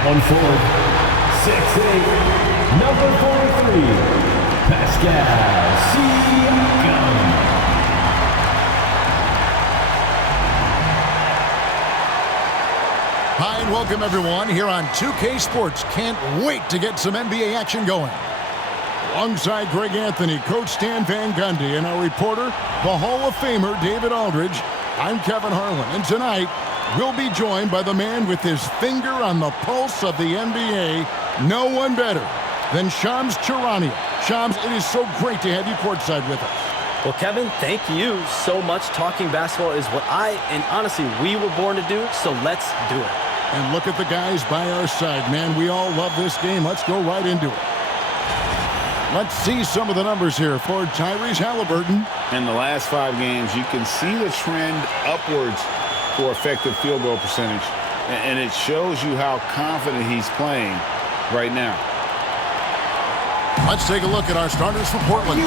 On forward, 6'8", number 43, Pascal, Siakam. Hi, and welcome everyone here on 2K Sports. Can't wait to get some NBA action going. Alongside Greg Anthony, Coach Stan Van Gundy, and our reporter, the Hall of Famer David Aldridge, I'm Kevin Harlan. And tonight, we'll be joined by the man with his finger on the pulse of the NBA, no one better than Shams Charania. Shams, it is so great to have you courtside with us. Well, Kevin, thank you so much. Talking basketball is what and honestly, we were born to do, so let's do it. And look at the guys by our side, man. We all love this game. Let's go right into it. Let's see some of the numbers here for Tyrese Halliburton. In the last 5 games, you can see the trend upwards for effective field goal percentage. And it shows you how confident he's playing right now. Let's take a look at our starters for Portland.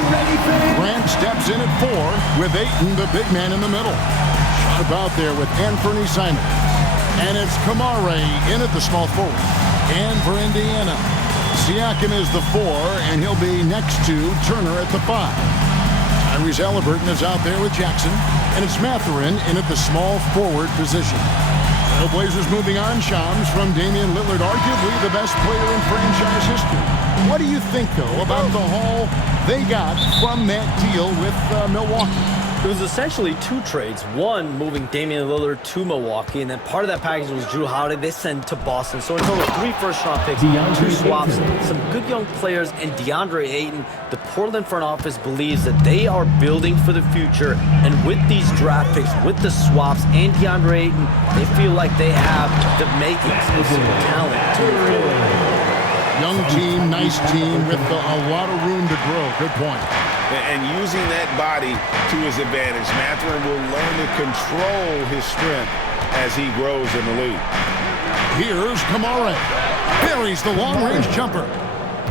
Grant steps in at 4 with Ayton, the big man, in the middle. Shot about there with Anthony Simons. And it's Kamare in at the small forward. And for Indiana, Siakam is the 4, and he'll be next to Turner at the 5. Tyrese Halliburton is out there with Jackson, and it's Mathurin in at the small forward position. The Blazers moving on. Shams from Damian Lillard, arguably the best player in franchise history. What do you think, though, about the haul they got from that deal with Milwaukee? It was essentially 2 trades. One, moving Damian Lillard to Milwaukee, and then part of that package was Drew Holiday. They sent to Boston. So in total, 3 first-round picks, 2 swaps, some good young players, and DeAndre Ayton. The Portland front office believes that they are building for the future, and with these draft picks, with the swaps, and DeAndre Ayton, they feel like they have the makings of some talent to move forward. Young team, nice team with a lot of room to grow. Good point. And using that body to his advantage, Mathurin will learn to control his strength as he grows in the league. Here's Kamare. Buries the long-range jumper.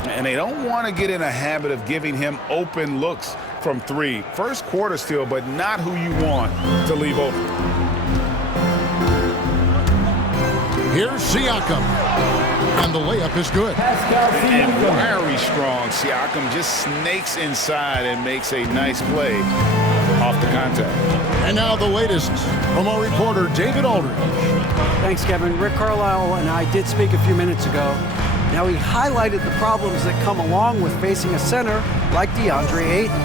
And they don't want to get in a habit of giving him open looks from 3. First quarter still, but not who you want to leave open. Here's Siakam. And the layup is good. And wiry strong. Siakam just snakes inside and makes a nice play off the contact. And now the latest from our reporter, David Aldridge. Thanks, Kevin. Rick Carlisle and I did speak a few minutes ago. Now, he highlighted the problems that come along with facing a center like DeAndre Ayton.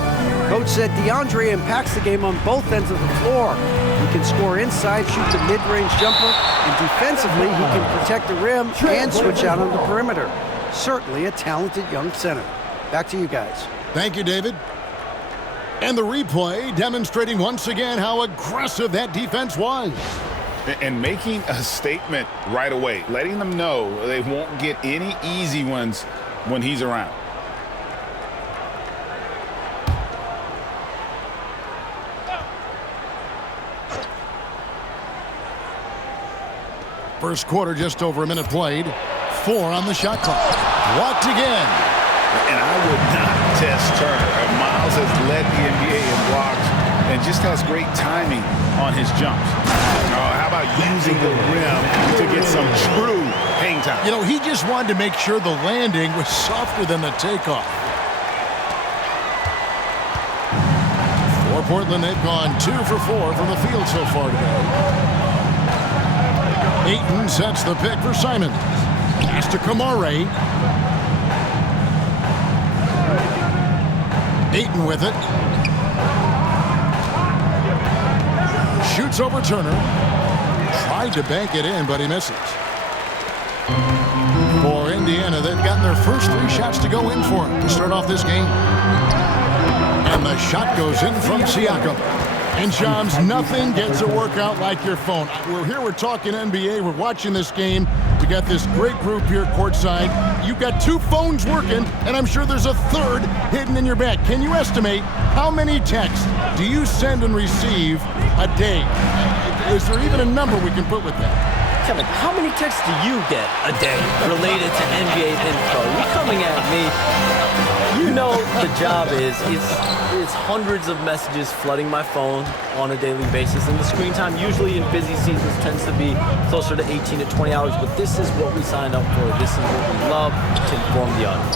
Coach said DeAndre impacts the game on both ends of the floor. He can score inside, shoot the mid-range jumper, and defensively, he can protect the rim and switch out on the perimeter. Certainly a talented young center. Back to you guys. Thank you, David. And the replay demonstrating once again how aggressive that defense was. And making a statement right away, letting them know they won't get any easy ones when he's around. First quarter, just over a minute played. 4 on the shot clock. Blocked again. And I would not test Turner. Miles has led the NBA in blocks and just has great timing on his jumps. How about using the rim to get some true hang time? You know, he just wanted to make sure the landing was softer than the takeoff. For Portland, they've gone 2 for 4 from the field so far today. Ayton sets the pick for Simons. Pass to Kamare. Ayton with it. Shoots over Turner. Tried to bank it in, but he misses. For Indiana, they've gotten their first 3 shots to go in for him to start off this game. And the shot goes in from Siakam. And Shams, nothing gets to work out like your phone. We're here, we're talking NBA, we're watching this game. We got this great group here courtside. You've got 2 phones working, and I'm sure there's a 3rd hidden in your bag. Can you estimate how many texts do you send and receive a day? Is there even a number we can put with that? Kevin, how many texts do you get a day related to NBA info? You're coming at me. You know the job is, it's hundreds of messages flooding my phone on a daily basis. And the screen time usually in busy seasons tends to be closer to 18 to 20 hours. But this is what we signed up for. This is what we love to inform the audience.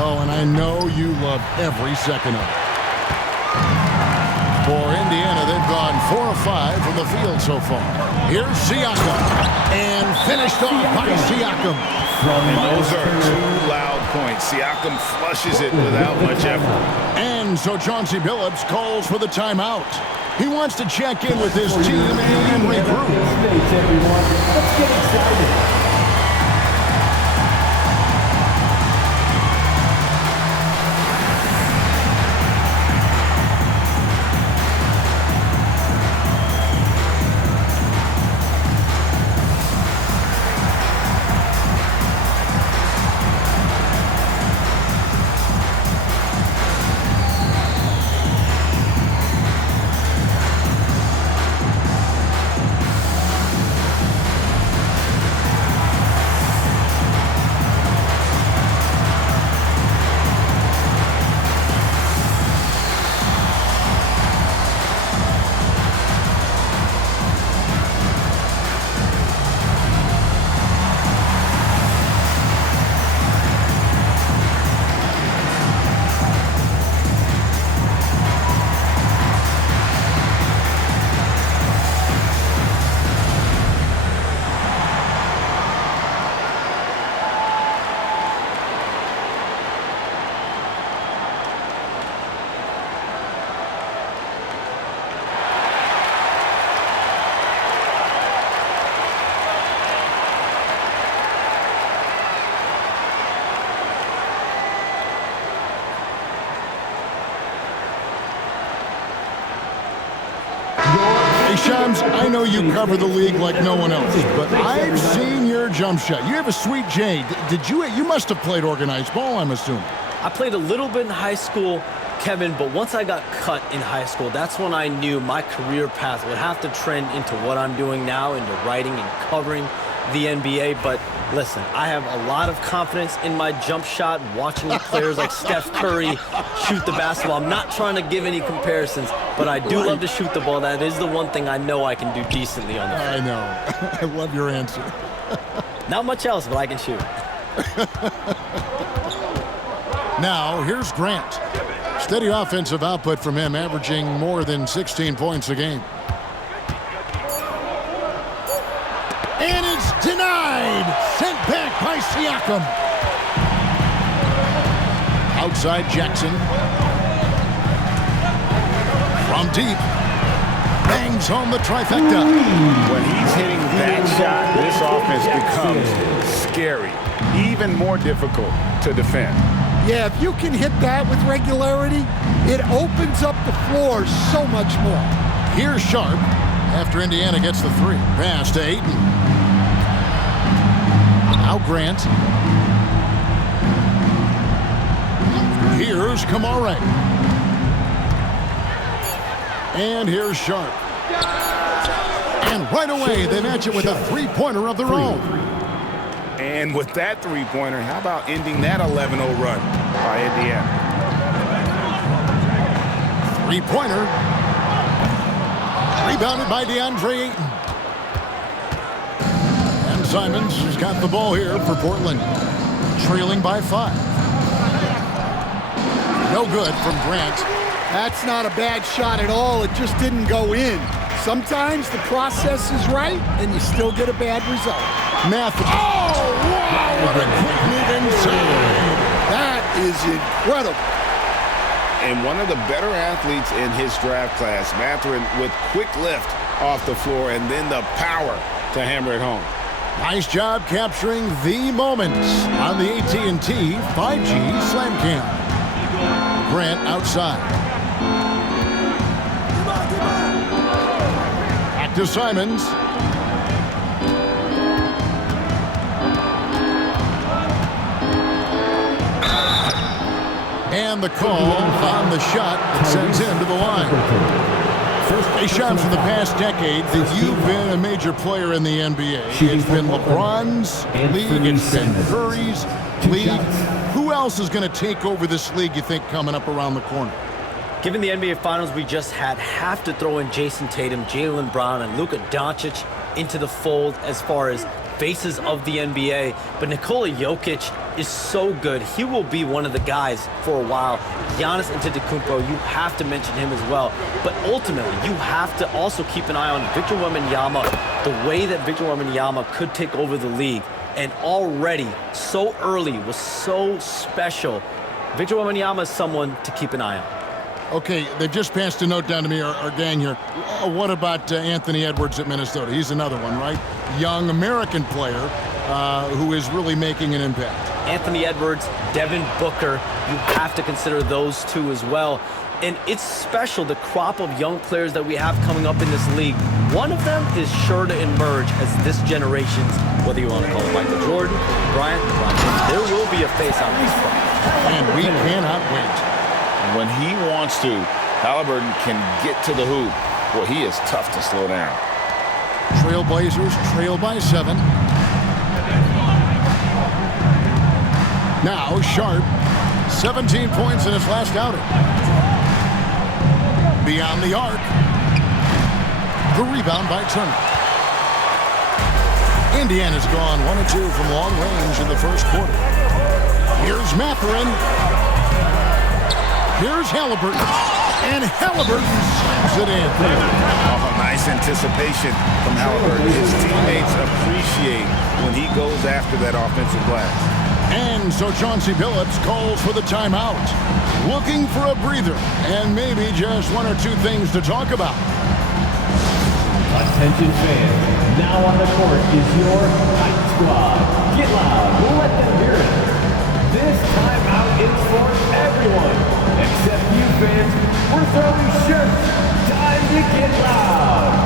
Oh, and I know you love every second of it. For Indiana, they've gone 4 of 5 from the field so far. Here's Siakam. And finished off by Siakam. And those are 2 loud points. Siakam flushes it without much effort. And so Chauncey Billups calls for the timeout. He wants to check in with his team and regroup. Everyone, let's get excited. Shams, I know you cover the league like no one else, but I've seen your jump shot. You have a sweet J. You must have played organized ball, I'm assuming. I played a little bit in high school, Kevin, but once I got cut in high school, that's when I knew my career path would have to trend into what I'm doing now, into writing and covering the NBA. But listen, I have a lot of confidence in my jump shot, watching players like Steph Curry shoot the basketball. I'm not trying to give any comparisons, but I do love to shoot the ball. That is the one thing I know I can do decently on the field. I know. I love your answer. Not much else, but I can shoot. Now, here's Grant. Steady offensive output from him, averaging more than 16 points a game. And it's denied. Sent back by Siakam. Outside Jackson. From deep. Bangs on the trifecta. When he's hitting that shot, this offense becomes scary, even more difficult to defend. Yeah, if you can hit that with regularity, it opens up the floor so much more. Here's Sharp after Indiana gets the 3. Pass to Ayton. Now Grant. Here's Kamara. And here's Sharp. And right away, they match it with a 3-pointer of their own. And with that 3-pointer, how about ending that 11-0 run by Indiana? 3-pointer. Rebounded by DeAndre Ayton. And Simons has got the ball here for Portland. Trailing by 5. No good from Grant. That's not a bad shot at all. It just didn't go in. Sometimes the process is right, and you still get a bad result. Matthew. Oh, wow! What a quick move inside. That is incredible. And one of the better athletes in his draft class, Mathurin, with quick lift off the floor and then the power to hammer it home. Nice job capturing the moments on the AT&T 5G Slam Cam. Grant outside. Back to Simons. And the call on the shot that sends him to the line. Hey, Shams, for the past decade that you've been a major player in the NBA, it's been LeBron's league, it's been Curry's league. Who else is going to take over this league, you think, coming up around the corner? Given the NBA Finals we just had, have to throw in Jason Tatum, Jaylen Brown, and Luka Doncic into the fold as far as faces of the NBA. But Nikola Jokic is so good. He will be one of the guys for a while. Giannis Antetokounmpo, you have to mention him as well. But ultimately, you have to also keep an eye on Victor Wembanyama, the way that Victor Wembanyama could take over the league. And already, so early, was so special. Victor Wembanyama is someone to keep an eye on. Okay, they've just passed a note down to me, our gang here. What about Anthony Edwards at Minnesota? He's another one, right? Young American player who is really making an impact. Anthony Edwards, Devin Booker, you have to consider those two as well. And it's special, the crop of young players that we have coming up in this league. One of them is sure to emerge as this generation's, whether you want to call it Michael Jordan, Bryant, there will be a face on this front. And we cannot wait. When he wants to, Halliburton can get to the hoop. Well, he is tough to slow down. Trailblazers trail by 7. Now Sharp, 17 points in his last outing. Beyond the arc. The rebound by Turner. Indiana's gone 1 of 2 from long range in the first quarter. Here's Mathurin. Here's Halliburton, and Halliburton slams it in. Oh, nice anticipation from Halliburton. His teammates appreciate when he goes after that offensive glass. And so Chauncey Billups calls for the timeout, looking for a breather, and maybe just 1 or 2 things to talk about. Attention fans, now on the court is your Night Squad. Get loud, let them hear it. This timeout is for everyone. Except you fans, we're throwing shirts. Time to get loud.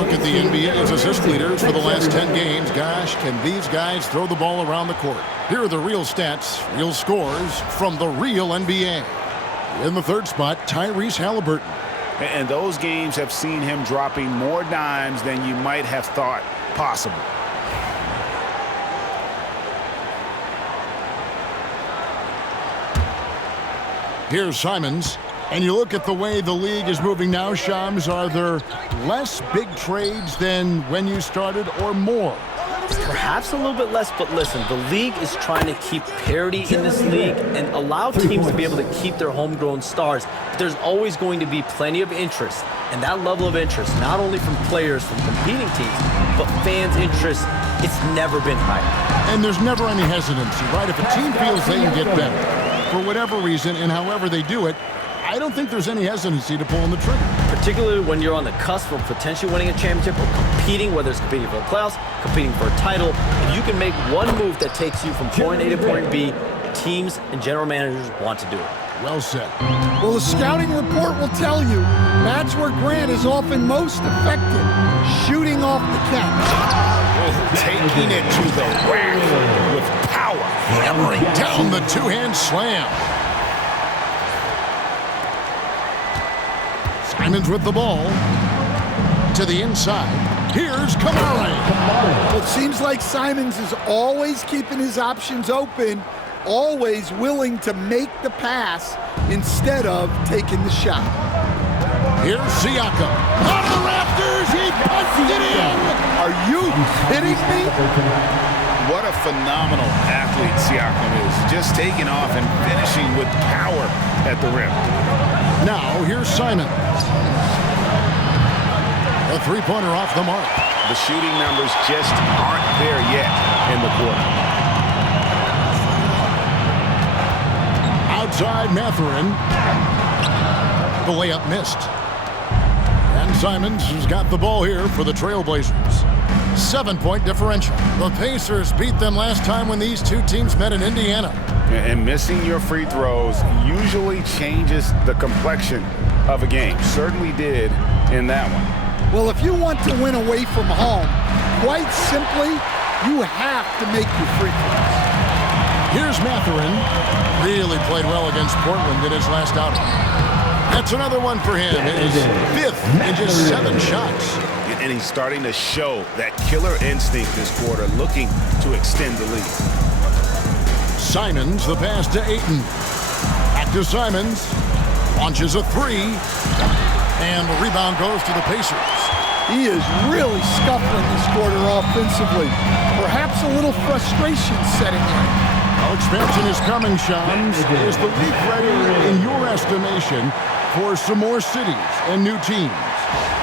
At the NBA's assist leaders for the last 10 games. Gosh, can these guys throw the ball around the court? Here are the real stats, real scores from the real NBA. In the third spot, Tyrese Halliburton. And those games have seen him dropping more dimes than you might have thought possible. Here's Simons. And you look at the way the league is moving now, Shams, are there less big trades than when you started or more? Perhaps a little bit less, but listen, the league is trying to keep parity in this league and allow teams to be able to keep their homegrown stars. But there's always going to be plenty of interest, and that level of interest, not only from players from competing teams, but fans' interest, it's never been higher. And there's never any hesitancy, right? If a team feels they can get better, for whatever reason, and however they do it, I don't think there's any hesitancy to pulling the trigger. Particularly when you're on the cusp of potentially winning a championship or competing, whether it's competing for the playoffs, competing for a title. If you can make one move that takes you from point A to point B, teams and general managers want to do it. Well said. Well, the scouting report will tell you that's where Grant is often most effective, shooting off the catch. Taking it to the rack with power. Hammering down the two-hand slam. Simons with the ball. To the inside. Here's Kamara. Well, it seems like Simons is always keeping his options open, always willing to make the pass instead of taking the shot. Here's Siakam. On the rafters, he punched it in. Are you kidding me? What a phenomenal athlete Siakam is. Just taking off and finishing with power at the rim. Now, here's Simons. A three-pointer off the mark. The shooting numbers just aren't there yet in the quarter. Outside Mathurin. The layup missed. And Simons has got the ball here for the Trailblazers. 7-point differential. The Pacers beat them last time when these two teams met in Indiana. And missing your free throws usually changes the complexion of a game. Certainly did in that one. Well, if you want to win away from home, quite simply, you have to make your free throws. Here's Mathurin. Really played well against Portland in his last outing. That's another one for him. His fifth in just 7 shots. And he's starting to show that killer instinct this quarter, looking to extend the lead. Simons, the pass to Ayton. Back to Simons. Launches a three. And the rebound goes to the Pacers. He is really scuffling this quarter offensively. Perhaps a little frustration setting in. Well, expansion is coming, Shams. Is the league ready, in your estimation, for some more cities and new teams?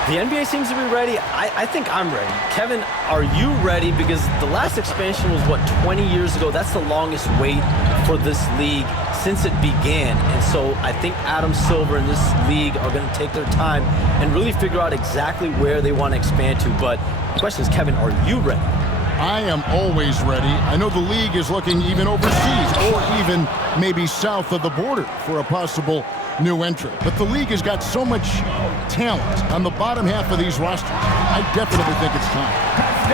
The NBA seems to be ready. I think I'm ready. Kevin, are you ready? Because the last expansion was, what, 20 years ago? That's the longest wait for this league since it began. And so I think Adam Silver and this league are going to take their time and really figure out exactly where they want to expand to. But the question is, Kevin, are you ready? I am always ready. I know the league is looking even overseas or even maybe south of the border for a possible new entrant. But the league has got so much talent on the bottom half of these rosters. I definitely think it's time.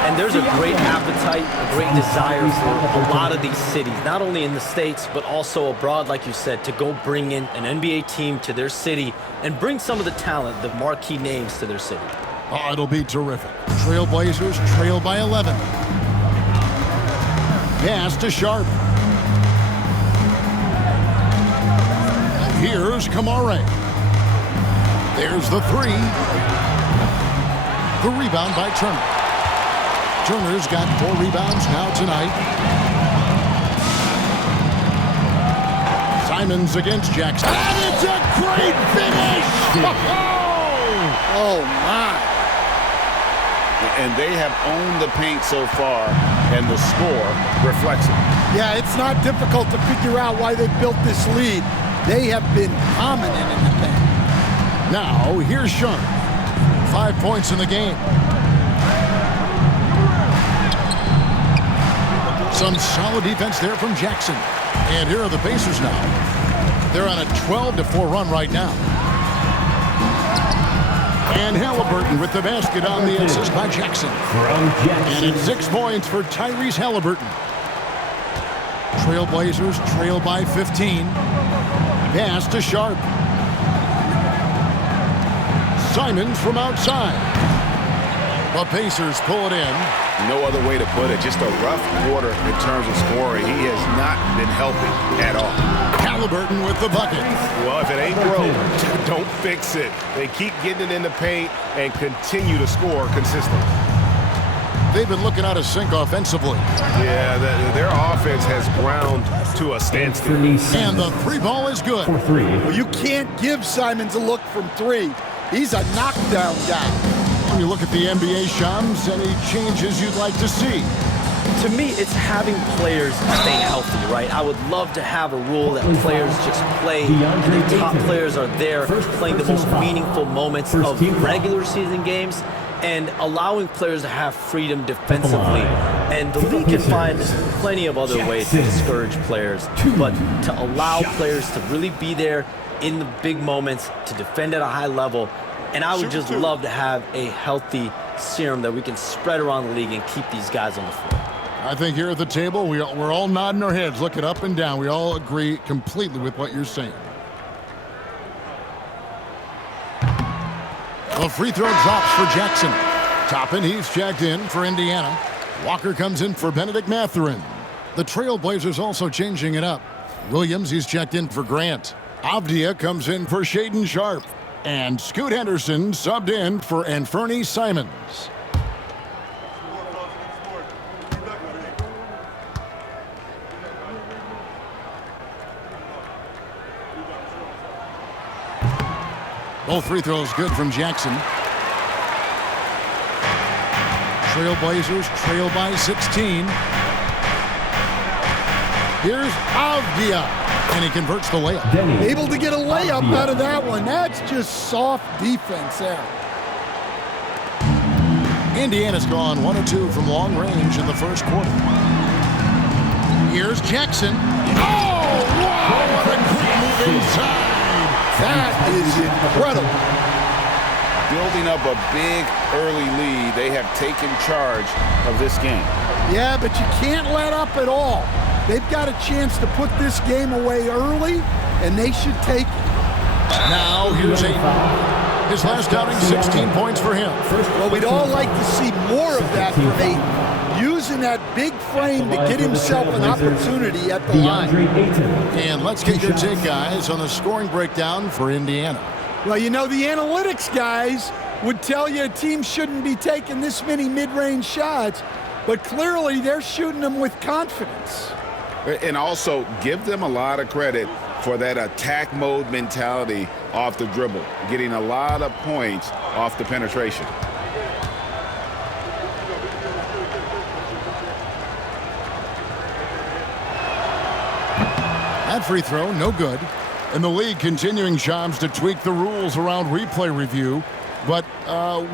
And there's a great appetite, a great desire for a lot of these cities, not only in the States, but also abroad, like you said, to go bring in an NBA team to their city and bring some of the talent, the marquee names to their city. Oh, it'll be terrific. Trailblazers trail by 11. Pass to Sharp. Here's Kamara. There's the three. The rebound by Turner. Turner's got 4 rebounds now tonight. Simons against Jackson. And it's a great finish! Oh, my. And they have owned the paint so far, and the score reflects it. Yeah, it's not difficult to figure out why they built this lead. They have been dominant in the paint. Now, here's Sharp. 5 points in the game. Some solid defense there from Jackson. And here are the Pacers now. They're on a 12-4 run right now. And Halliburton with the basket on the assist by Jackson. And it's 6 points for Tyrese Halliburton. Trailblazers trail by 15. Pass to Sharp. Simons from outside. The Pacers pull it in. No other way to put it. Just a rough quarter in terms of scoring. He has not been helping at all. Halliburton with the bucket. Well, if it ain't broke, don't fix it. They keep getting it in the paint and continue to score consistently. They've been looking out of sync offensively. Yeah, their offense has ground to a standstill. And the 3 ball is good. Well, you can't give Simons a look from 3. He's a knockdown guy. When you look at the NBA, Shams, any changes you'd like to see? To me, it's having players stay healthy, right? I would love to have a rule that players just play, and the top players are there playing the most meaningful moments of regular season games and allowing players to have freedom defensively. And the league can find plenty of other ways to discourage players, but to allow players to really be there in the big moments, to defend at a high level. And I would just love to have a healthy serum that we can spread around the league and keep these guys on the floor. I think here at the table, we're all nodding our heads, looking up and down. We all agree completely with what you're saying. The free throw drops for Jackson. Toppin, he's checked in for Indiana. Walker comes in for Benedict Mathurin. The Trailblazers also changing it up. Williams, he's checked in for Grant. Avdia comes in for Shaedon Sharpe. And Scoot Henderson subbed in for Anfernee Simons. Both free throws good from Jackson. Trailblazers trail by 16. Here's Avdia, and he converts the layup. Able to get a layup out of that one. That's just soft defense there. Indiana's gone 1 of 2 from long range in the first quarter. Here's Jackson. Oh, wow, what a quick move inside. That is incredible. Building up a big early lead. They have taken charge of this game. Yeah, but you can't let up at all. They've got a chance to put this game away early, and they should take it. Now here's Ayton. His last outing, 16 points for him. Well, we'd all like to see more of that from Ayton, using that big frame to get himself an opportunity at the line. And let's get your take, guys, on the scoring breakdown for Indiana. Well, you know, the analytics guys would tell you a team shouldn't be taking this many mid-range shots, but clearly they're shooting them with confidence. And also give them a lot of credit for that attack mode mentality off the dribble, getting a lot of points off the penetration. That free throw, no good. And the league continuing, Shams, to tweak the rules around replay review. But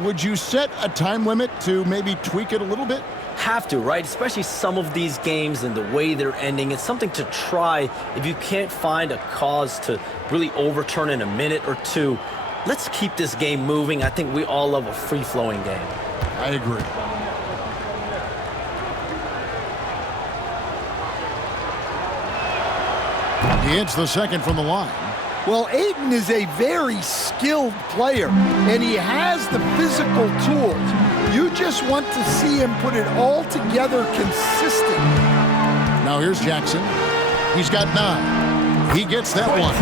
would you set a time limit to maybe tweak it a little bit? Have to, right? Especially some of these games and the way they're ending. It's something to try if you can't find a cause to really overturn in a minute or two. Let's keep this game moving. I think we all love a free-flowing game. I agree. He hits the second from the line. Well, Ayton is a very skilled player, and he has the physical tools. You just want to see him put it all together consistently. Now here's Jackson. He's got 9. He gets that one.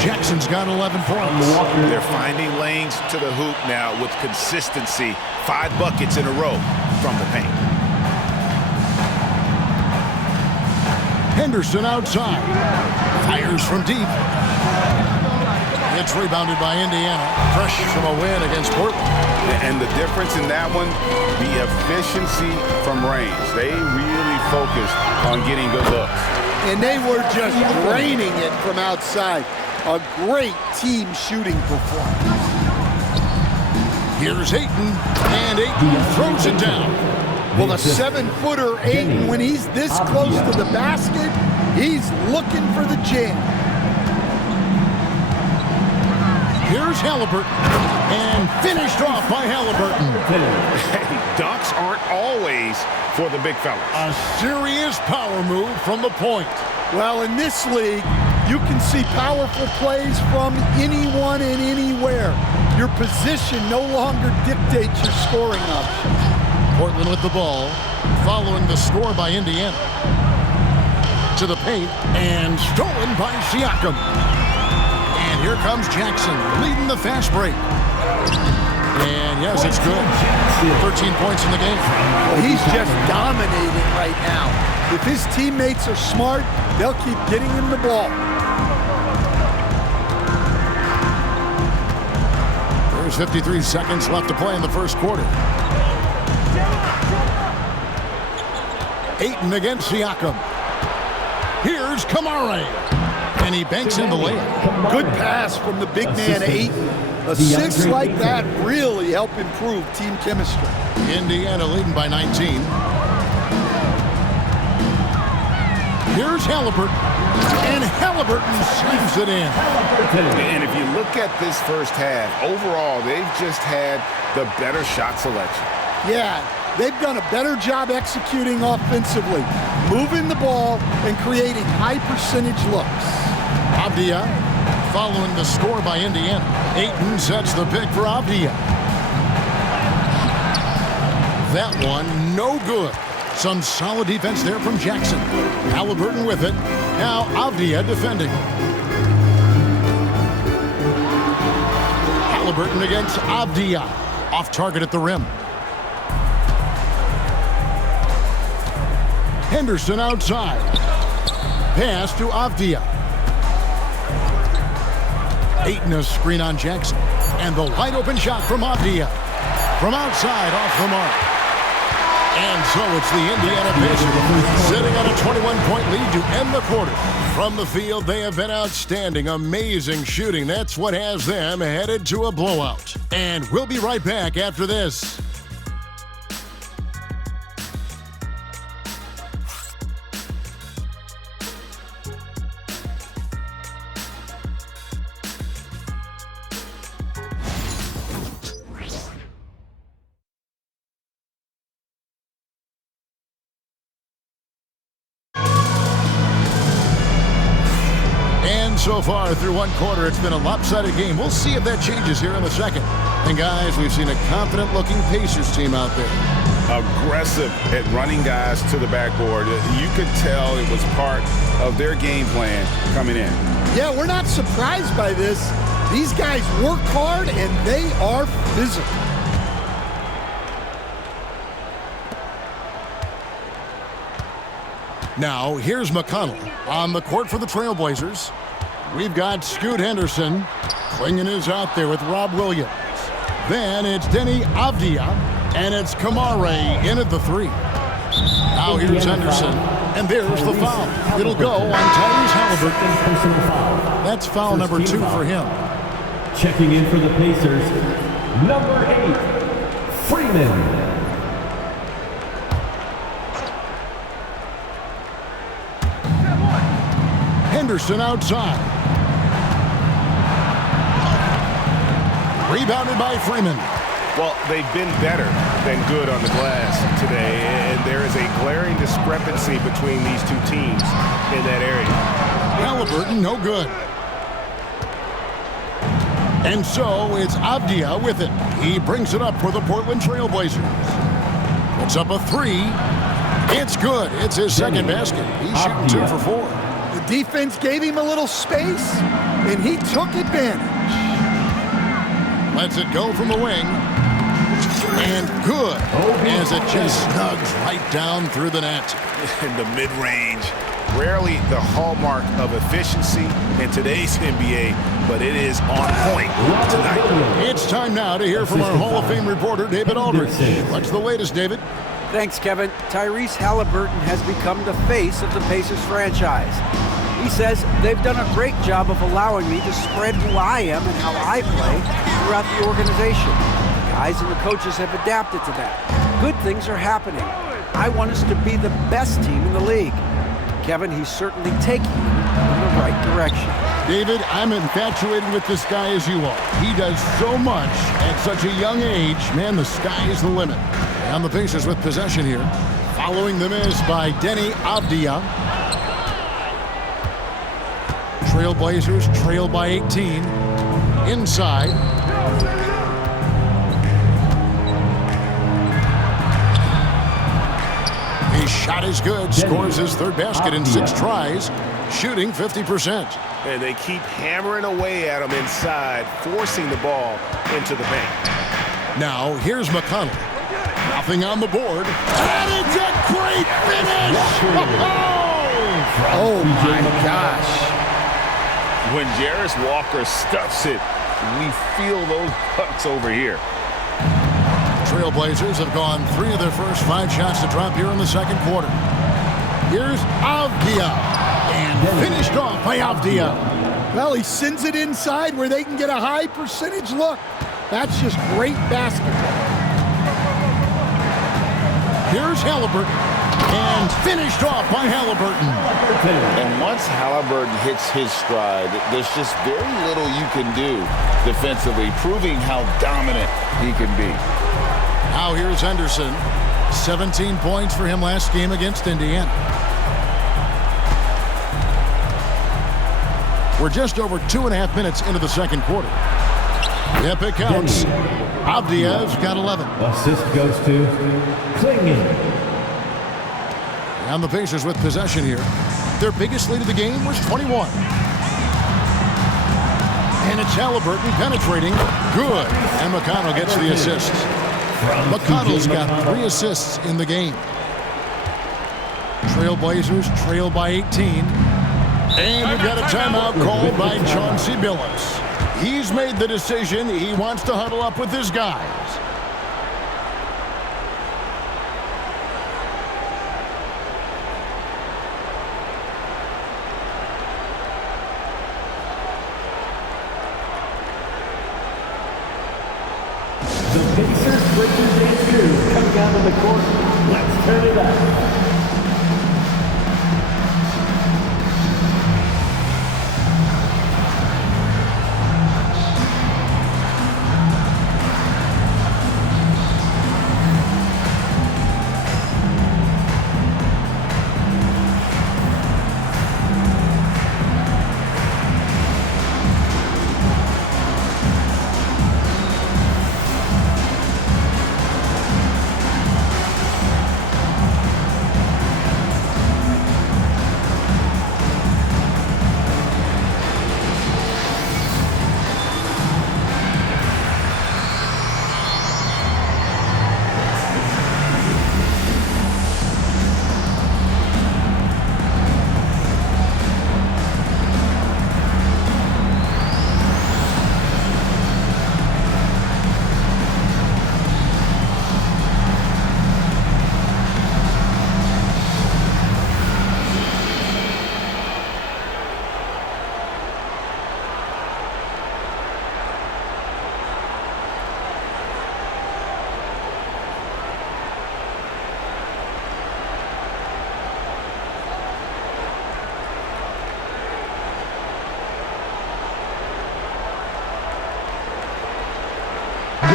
Jackson's got 11 points. They're finding lanes to the hoop now with consistency. 5 buckets in a row from the paint. Henderson outside. Fires from deep. It's rebounded by Indiana. Fresh from a win against Portland. And the difference in that one, the efficiency from range. They really focused on getting good looks. And they were just draining it from outside. A great team shooting performance. Here's Ayton, and Ayton throws it down. Well, the 7-footer Ayton, when he's this close to the basket, he's looking for the jam. Here's Halliburton, and finished off by Halliburton. Hey, dunks aren't always for the big fellas. A serious power move from the point. Well, in this league, you can see powerful plays from anyone and anywhere. Your position no longer dictates your scoring options. Portland with the ball, following the score by Indiana. To the paint, and stolen by Siakam. And here comes Jackson, leading the fast break. And yes, it's good. 13 points in the game. Well, he's just dominating right now. If his teammates are smart, they'll keep getting him the ball. There's 53 seconds left to play in the first quarter. Ayton against Siakam. Here's Kamare. And he banks in the layup. Good pass from the big man, Ayton. Assists like that really help improve team chemistry. Indiana leading by 19. Here's Halliburton. And Halliburton slams it in. And if you look at this first half, overall, they've just had the better shot selection. Yeah, they've done a better job executing offensively, moving the ball and creating high percentage looks. Avdia following the score by Indiana. Ayton sets the pick for Avdia. That one, no good. Some solid defense there from Jackson. Halliburton with it. Now Avdia defending. Halliburton against Avdia. Off target at the rim. Henderson outside. Pass to Avdia. Ayton a screen on Jackson. And the wide open shot from Avdia. From outside, off the mark. And so it's the Indiana Pacers sitting on a 21-point lead to end the quarter. From the field, they have been outstanding. Amazing shooting. That's what has them headed to a blowout. And we'll be right back after this. So far through one quarter, it's been a lopsided game. We'll see if that changes here in the second. And guys, we've seen a confident-looking Pacers team out there. Aggressive at running guys to the backboard. You could tell it was part of their game plan coming in. Yeah, we're not surprised by this. These guys work hard and they are physical. Now, here's McConnell on the court for the Trailblazers. We've got Scoot Henderson. Klingen is out there with Rob Williams. Then it's Denny Avdia, and it's Kamare in at the three. Now here's Henderson, and there's the foul. It'll go on Tyrese Halliburton. That's foul number 2 for him. Checking in for the Pacers, number 8, Freeman. Henderson outside. Rebounded by Freeman. Well, they've been better than good on the glass today, and there is a glaring discrepancy between these two teams in that area. Halliburton, no good. And so it's Avdia with it. He brings it up for the Portland Trailblazers. Puts up a 3. It's good. It's his second basket. He's shooting 2 for 4. The defense gave him a little space, and he took advantage. Lets it go from the wing. And good, as it just snugs right down through the net. In the mid-range, rarely the hallmark of efficiency in today's NBA, but it is on point tonight. It's time now to hear from our Hall of Fame reporter, David Aldridge. What's the latest, David? Thanks, Kevin. Tyrese Halliburton has become the face of the Pacers franchise. He says they've done a great job of allowing me to spread who I am and how I play throughout the organization. Guys and the coaches have adapted to that. Good things are happening. I want us to be the best team in the league. Kevin, he's certainly taking them in the right direction. David, I'm infatuated with this guy as you are. He does so much at such a young age. Man, the sky is the limit. And the Pacers with possession here. Following the miss by Denny Avdia. Trailblazers trail by 18. Inside. His shot is good. Scores his third basket in 6 tries. Shooting 50%. And they keep hammering away at him inside, forcing the ball into the paint. Now, here's McConnell. Nothing on the board. And it's a great finish! Oh my gosh. When Jarris Walker stuffs it, we feel those pucks over here. Trailblazers have gone 3 of their first 5 shots to drop here in the second quarter. Here's Avdia. And finished off by Avdia. Well, he sends it inside where they can get a high percentage look. That's just great basketball. Here's Halliburton. And finished off by Halliburton. And once Halliburton hits his stride, there's just very little you can do defensively, proving how dominant he can be. Now here's Henderson. 17 points for him last game against Indiana. We're just over 2.5 minutes into the second quarter. Yep, it counts. Avdiiv's got 11. Assist goes to Klingin. And the Pacers with possession here. Their biggest lead of the game was 21. And it's Halliburton penetrating. Good. And McConnell gets the assist. McConnell's got 3 assists in the game. Trailblazers trail by 18. And we've got a timeout called by Chauncey Billups. He's made the decision. He wants to huddle up with his guys. The Pacers breakers and crew coming out of the court. Let's turn it up.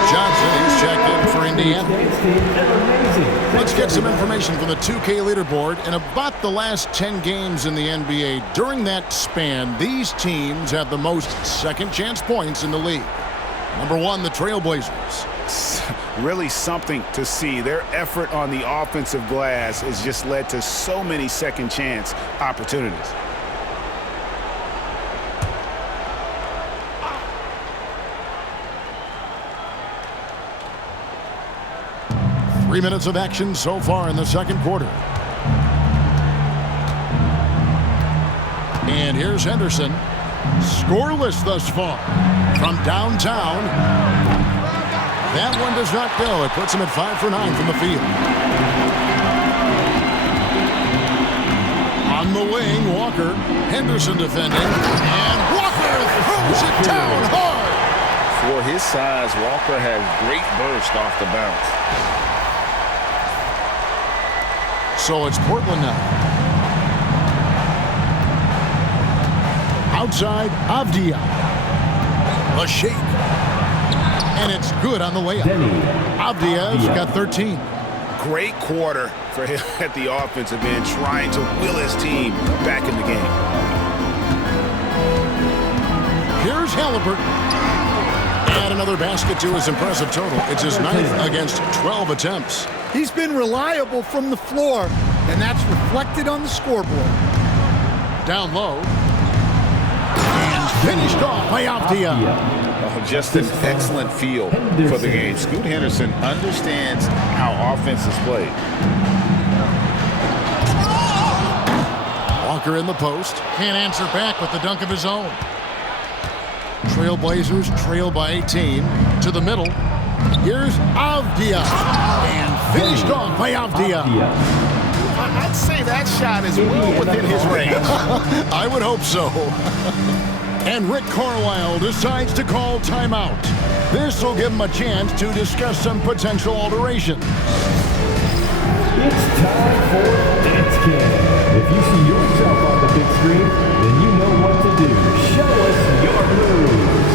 Johnson is checked in for Indiana. Let's get some information from the 2K leaderboard. In about the last 10 games in the NBA, during that span, these teams have the most second-chance points in the league. Number 1, the Trailblazers. Really something to see. Their effort on the offensive glass has just led to so many second-chance opportunities. 3 minutes of action so far in the second quarter. And here's Henderson. Scoreless thus far from downtown. That one does not go. It puts him at 5 for 9 from the field. On the wing, Walker. Henderson defending. And Walker throws it down hard. For his size, Walker has great burst off the bounce. So it's Portland now. Outside, Avdiiv. A shake. And it's good on the layup. Avdiiv's got 13. Great quarter for him at the offensive end, trying to will his team back in the game. Here's Halliburton. Add another basket to his impressive total. It's his 9th against 12 attempts. He's been reliable from the floor, and that's reflected on the scoreboard. Down low. And finished off by Avdiiv. Oh, just an excellent feel for the game. Scoot Henderson understands how offense is played. Walker in the post. Can't answer back with the dunk of his own. Trailblazers trail by 18. To the middle. Here's Avdiiv. And finished off by Avdiiv. I'd say that shot is well within his range. I would hope so. And Rick Carlisle decides to call timeout. This will give him a chance to discuss some potential alterations. It's time for Dance Cam. If you see yourself on the big screen, then you know what to do. Show us your moves.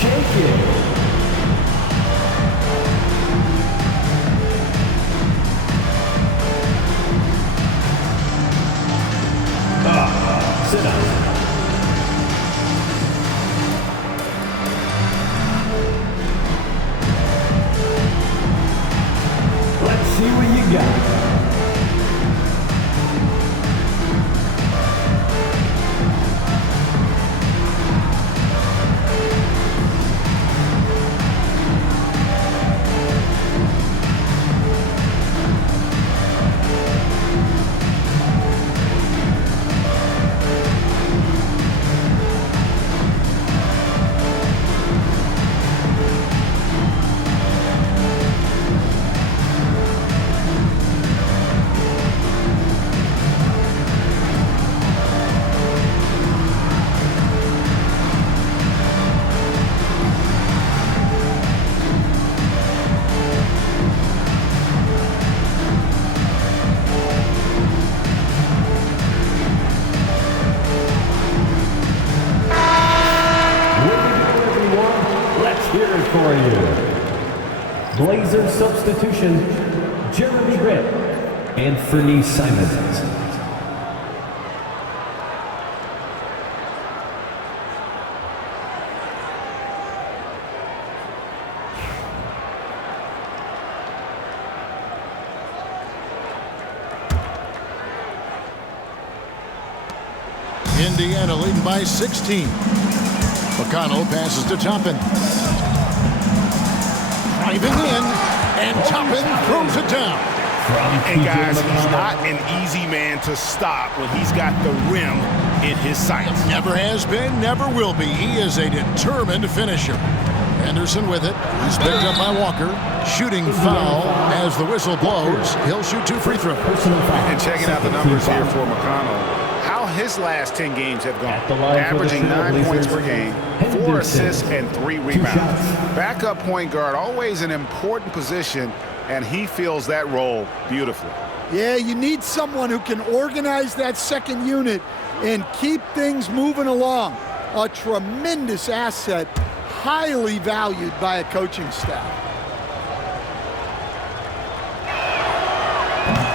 Shake it. got? For you, Blazer substitution, Jerami and Fernie Simons. Indiana leading by 16. McConnell passes to Toppin. Driving in, and Toppin throws it down. And guys, he's not an easy man to stop when he's got the rim in his sights. Never has been, never will be. He is a determined finisher. Anderson with it. He's picked up by Walker. Shooting foul as the whistle blows. He'll shoot 2 free throws. And checking out the numbers here for McConnell. How his last 10 games have gone. Averaging 9 points per game, 4 assists, and 3 rebounds. Backup point guard, always an important position, and he fills that role beautifully. Yeah, you need someone who can organize that second unit and keep things moving along. A tremendous asset, highly valued by a coaching staff.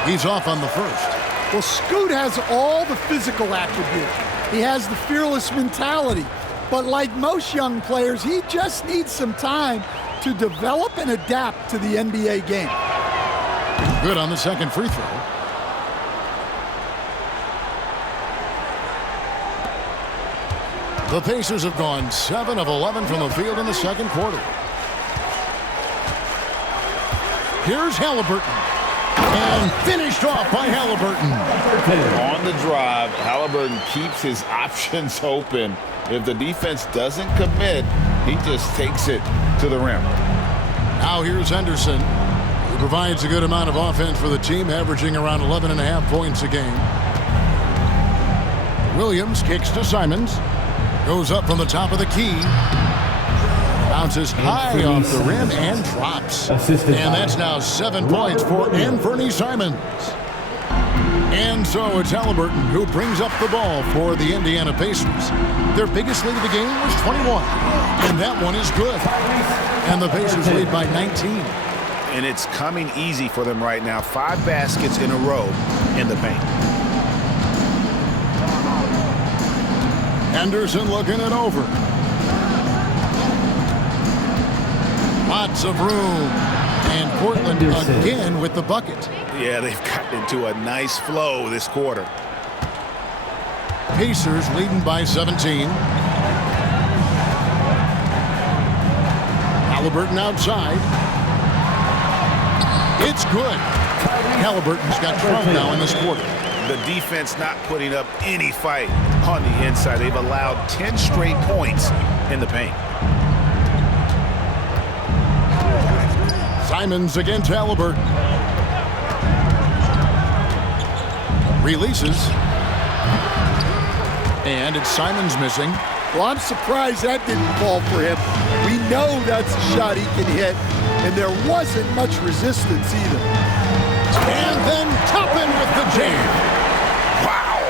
He's off on the first. Well, Scoot has all the physical attributes. He has the fearless mentality. But like most young players, he just needs some time to develop and adapt to the NBA game. Good on the second free throw. The Pacers have gone 7 of 11 from the field in the second quarter. Here's Halliburton. And finished off by Halliburton. On the drive, Halliburton keeps his options open. If the defense doesn't commit, he just takes it to the rim. Now here's Henderson, who provides a good amount of offense for the team, averaging around 11.5 points a game. Williams kicks to Simons. Goes up from the top of the key. Bounces high off the rim and drops. And that's now 7 points for Fernie Simons. And so it's Halliburton who brings up the ball for the Indiana Pacers. Their biggest lead of the game was 21. And that one is good. And the Pacers lead by 19. And it's coming easy for them right now. 5 baskets in a row in the paint. Henderson looking it over. Lots of room. And Portland again with the bucket. Yeah, they've gotten into a nice flow this quarter. Pacers leading by 17. Halliburton outside. It's good. Halliburton's got 12 now in this quarter. The defense not putting up any fight on the inside. They've allowed 10 straight points in the paint. Simons against Halliburton. Releases. And it's Simons missing. Well, I'm surprised that didn't fall for him. We know that's a shot he can hit, and there wasn't much resistance either. And then Toppin with the jam. Wow.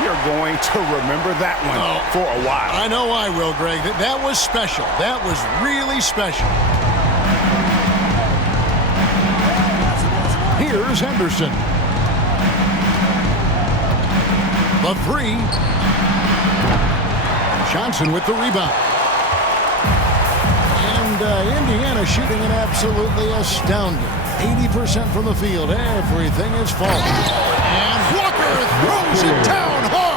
We are going to remember that one for a while. I know I will, Greg. That was special. That was really special. Here's Henderson. The 3. Johnson with the rebound. And Indiana shooting an absolutely astounding 80% from the field. Everything is falling. And Walker throws it down hard.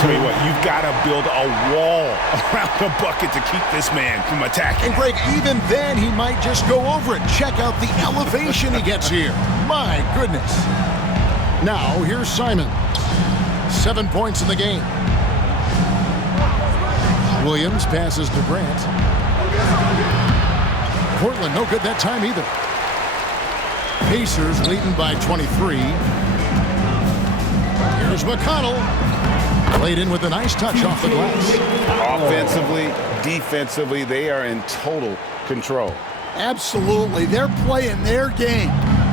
Tell you what, you've got to build a wall around the bucket to keep this man from attacking. And Greg, even then, he might just go over it. Check out the elevation he gets here. My goodness. Now, here's Simon. 7 points in the game. Williams passes to Grant. Portland, no good that time either. Pacers leading by 23. Here's McConnell. Played in with a nice touch off the glass. Offensively, defensively, they are in total control. Absolutely. They're playing their game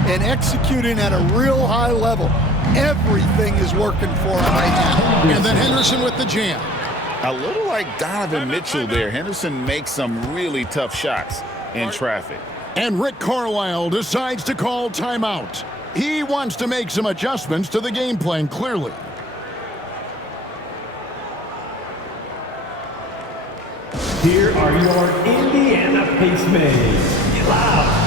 and executing at a real high level. Everything is working for them right now. And then Henderson with the jam. A little like Donovan Mitchell there. Henderson makes some really tough shots in traffic. And Rick Carlisle decides to call timeout. He wants to make some adjustments to the game plan, clearly. Here are your Indiana Pacemates. Get loud.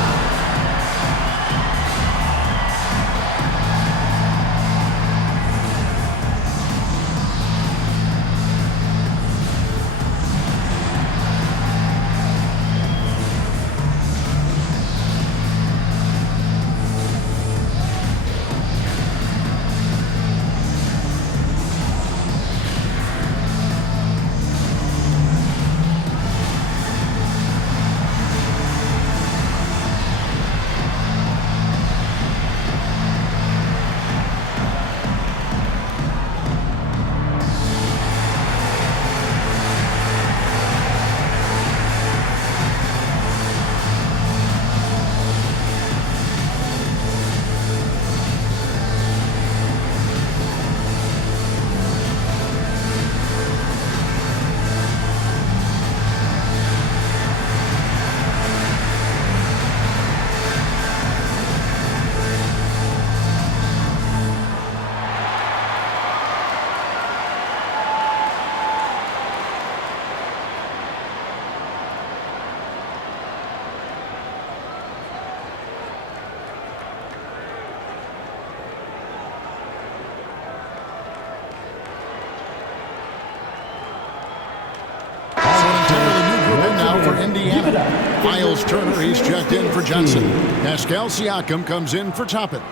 Miles Turner, he's checked in for Johnson. Pascal Siakam comes in for Toppin.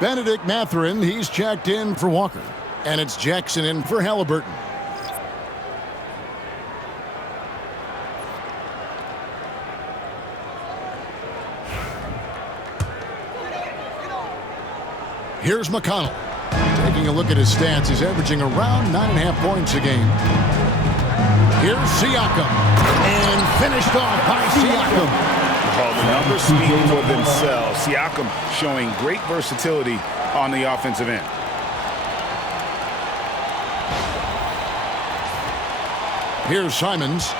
Benedict Mathurin, he's checked in for Walker. And it's Jackson in for Halliburton. Here's McConnell. Taking a look at his stats, he's averaging around 9.5 points a game. Here's Siakam. And finished off by Siakam. Well, the numbers speak for themselves. Siakam showing great versatility on the offensive end. Here's Simons.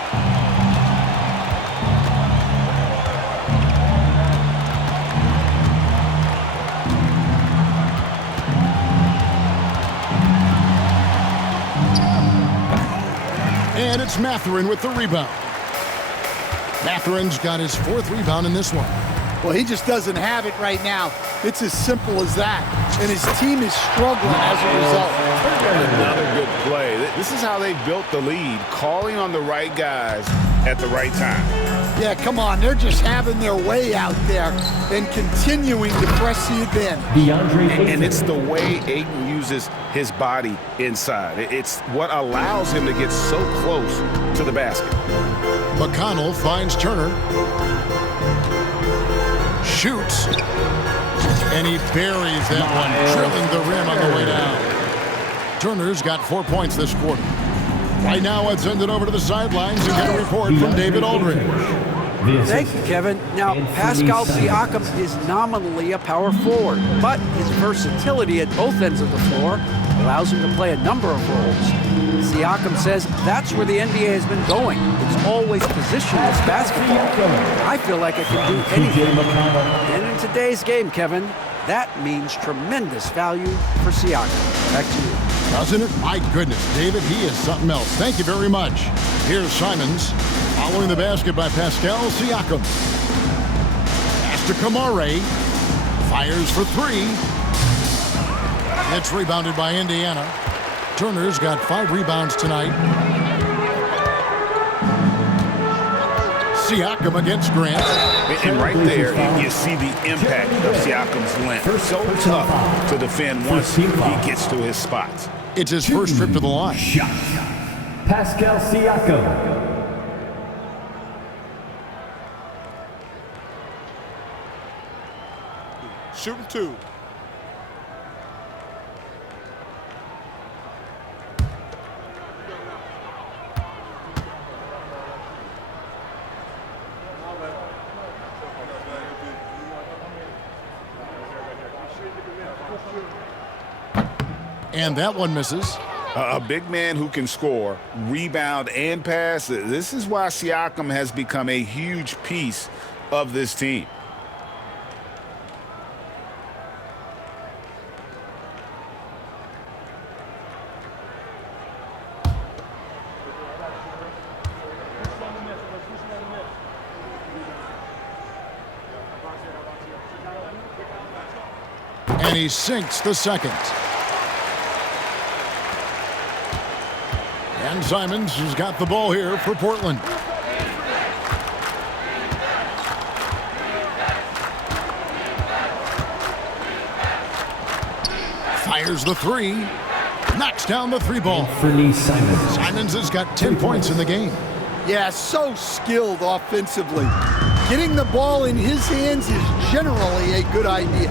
And it's Mathurin with the rebound. Mathurin's got his 4th rebound in this one. Well, he just doesn't have it right now. It's as simple as that. And his team is struggling as a result. Another good play. This is how they built the lead, calling on the right guys at the right time. Yeah, come on. They're just having their way out there and continuing to press the advantage. And it's the way Ayton uses his body inside. It's what allows him to get so close to the basket. McConnell finds Turner. Shoots. And he buries that one, drilling the rim on the way down. Turner's got 4 points this quarter. Right now, let's send it over to the sidelines and get a report from David Aldridge. Thank you, Kevin. Now, Pascal Siakam is nominally a power forward, but his versatility at both ends of the floor allows him to play a number of roles. Siakam says that's where the NBA has been going. It's always positionless basketball. I feel like I can do anything. And in today's game, Kevin, that means tremendous value for Siakam. Back to you. Doesn't it? My goodness, David, he is something else. Thank you very much. Here's Simons, following the basket by Pascal Siakam. Pass to Kamare. Fires for three. It's rebounded by Indiana. Turner's got 5 rebounds tonight. Siakam against Grant. And right there, you see the impact of Siakam's length. So tough to defend once he gets to his spots. It's his first trip to the line. Shot. Pascal Siakam. Shooting 2. And that one misses. A big man who can score, rebound, and pass. This is why Siakam has become a huge piece of this team. And he sinks the second. And Simons has got the ball here for Portland. Fires the three. Knocks down the 3 ball. Simons has got 10 points in the game. Yeah, so skilled offensively. Getting the ball in his hands is generally a good idea.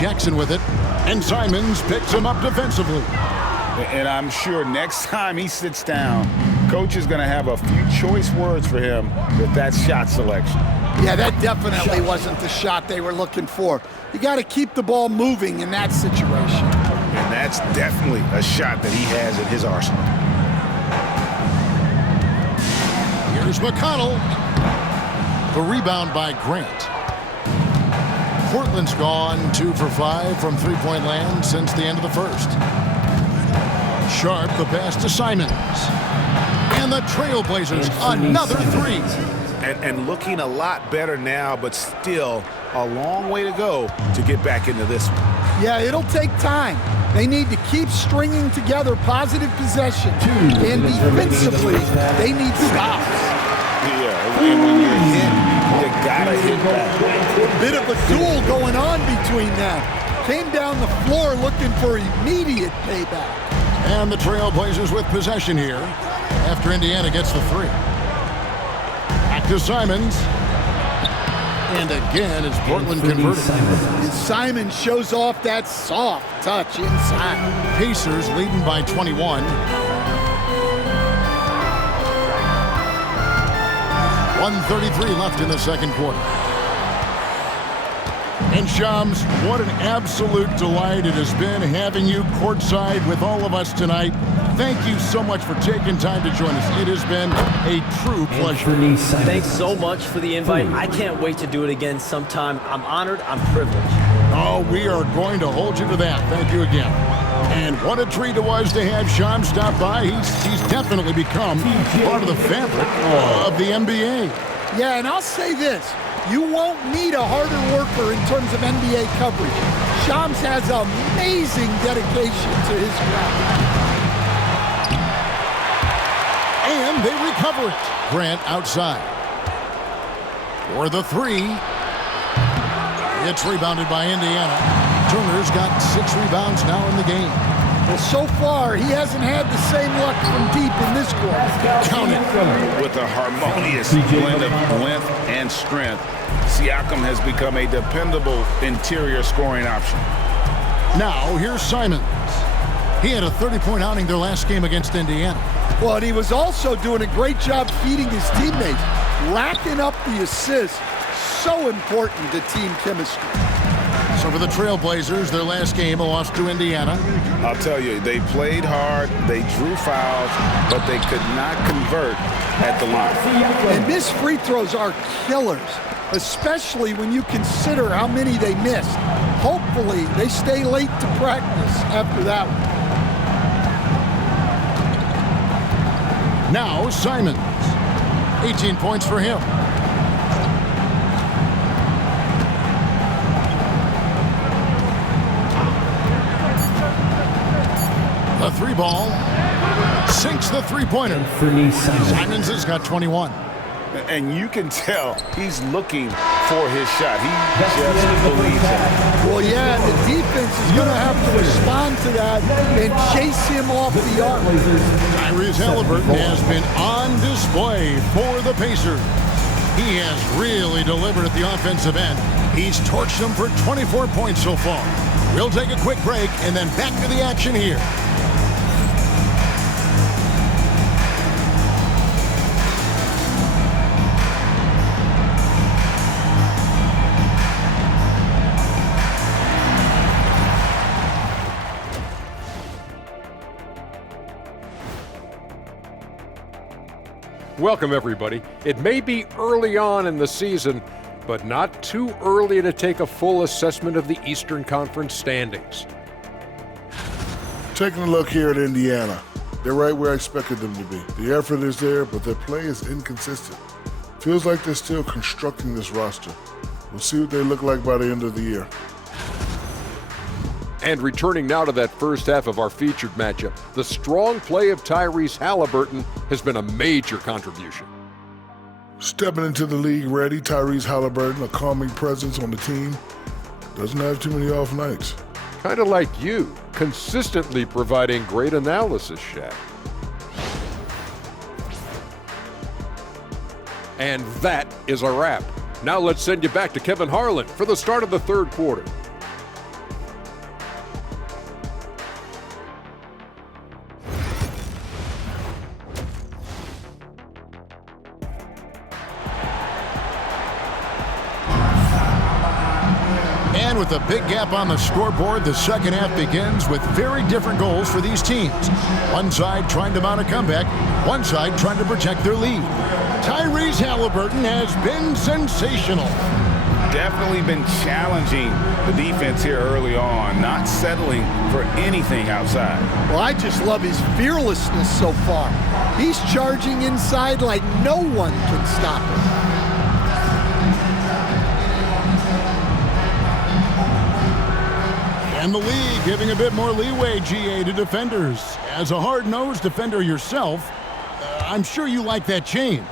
Jackson with it. And Simons picks him up defensively. And I'm sure next time he sits down, coach is going to have a few choice words for him with that shot selection. Yeah, that definitely wasn't the shot they were looking for. You got to keep the ball moving in that situation. And that's definitely a shot that he has in his arsenal. Here's McConnell. The rebound by Grant. Portland's gone 2 for 5 from three-point land since the end of the first. Sharp the pass to Simons. And the Trailblazers another 3. And looking a lot better now, but still a long way to go to get back into this one. Yeah, it'll take time. They need to keep stringing together positive possession. And defensively, they need stops. Yeah, and when you're hit, you gotta hit back. A bit of a duel going on between them. Came down the floor looking for immediate payback. And the Trailblazers with possession here after Indiana gets the 3. Back to Simons. And again, it's Portland converted. And Simons shows off that soft touch inside. Pacers leading by 21. 1:33 left in the second quarter. And Shams, what an absolute delight it has been having you courtside with all of us tonight. Thank you so much for taking time to join us. It has been a true pleasure. Thanks so much for the invite. I can't wait to do it again sometime. I'm honored. I'm privileged. Oh, we are going to hold you to that. Thank you again. And what a treat it was to have Shams stop by. He's definitely become part of the fabric of the NBA. Yeah, and I'll say this. You won't need a harder worker in terms of NBA coverage. Shams has amazing dedication to his craft. And they recover it. Grant outside. For the 3. It's rebounded by Indiana. Turner's got 6 rebounds now in the game. Well, so far, he hasn't had the same luck from deep in this quarter. Count it. With a harmonious blend of length and strength, Siakam has become a dependable interior scoring option. Now, here's Simons. He had a 30-point outing their last game against Indiana. Well, and he was also doing a great job feeding his teammates, racking up the assists. So important to team chemistry. So for the Trailblazers, their last game, a loss to Indiana. I'll tell you, they played hard, they drew fouls, but they could not convert at the line. And missed free throws are killers, especially when you consider how many they missed. Hopefully, they stay late to practice after that one. Now, Simons. 18 points for him. the three ball. Sinks the three-pointer. Simons has got 21. And you can tell he's looking for his shot. He just believes it. Well, yeah, the defense is going to have to respond to that and chase him off the arc. Tyrese Halliburton has been on display for the Pacers. He has really delivered at the offensive end. He's torched them for 24 points so far. We'll take a quick break and then back to the action here. Welcome, everybody. It may be early on in the season, but not too early to take a full assessment of the Eastern Conference standings. Taking a look here at Indiana. They're right where I expected them to be. The effort is there, but their play is inconsistent. Feels like they're still constructing this roster. We'll see what they look like by the end of the year. And returning now to that first half of our featured matchup, the strong play of Tyrese Halliburton has been a major contribution. Stepping into the league ready, Tyrese Halliburton, a calming presence on the team. Doesn't have too many off nights. Kind of like you, consistently providing great analysis, Shaq. And that is a wrap. Now let's send you back to Kevin Harlan for the start of the third quarter. And with a big gap on the scoreboard, the second half begins with very different goals for these teams. One side trying to mount a comeback, one side trying to protect their lead. Tyrese Halliburton has been sensational. Definitely been challenging the defense here early on, not settling for anything outside. Well, I just love his fearlessness so far. He's charging inside like no one can stop him. And the league giving a bit more leeway, GA, to defenders. As a hard-nosed defender yourself, I'm sure you like that change.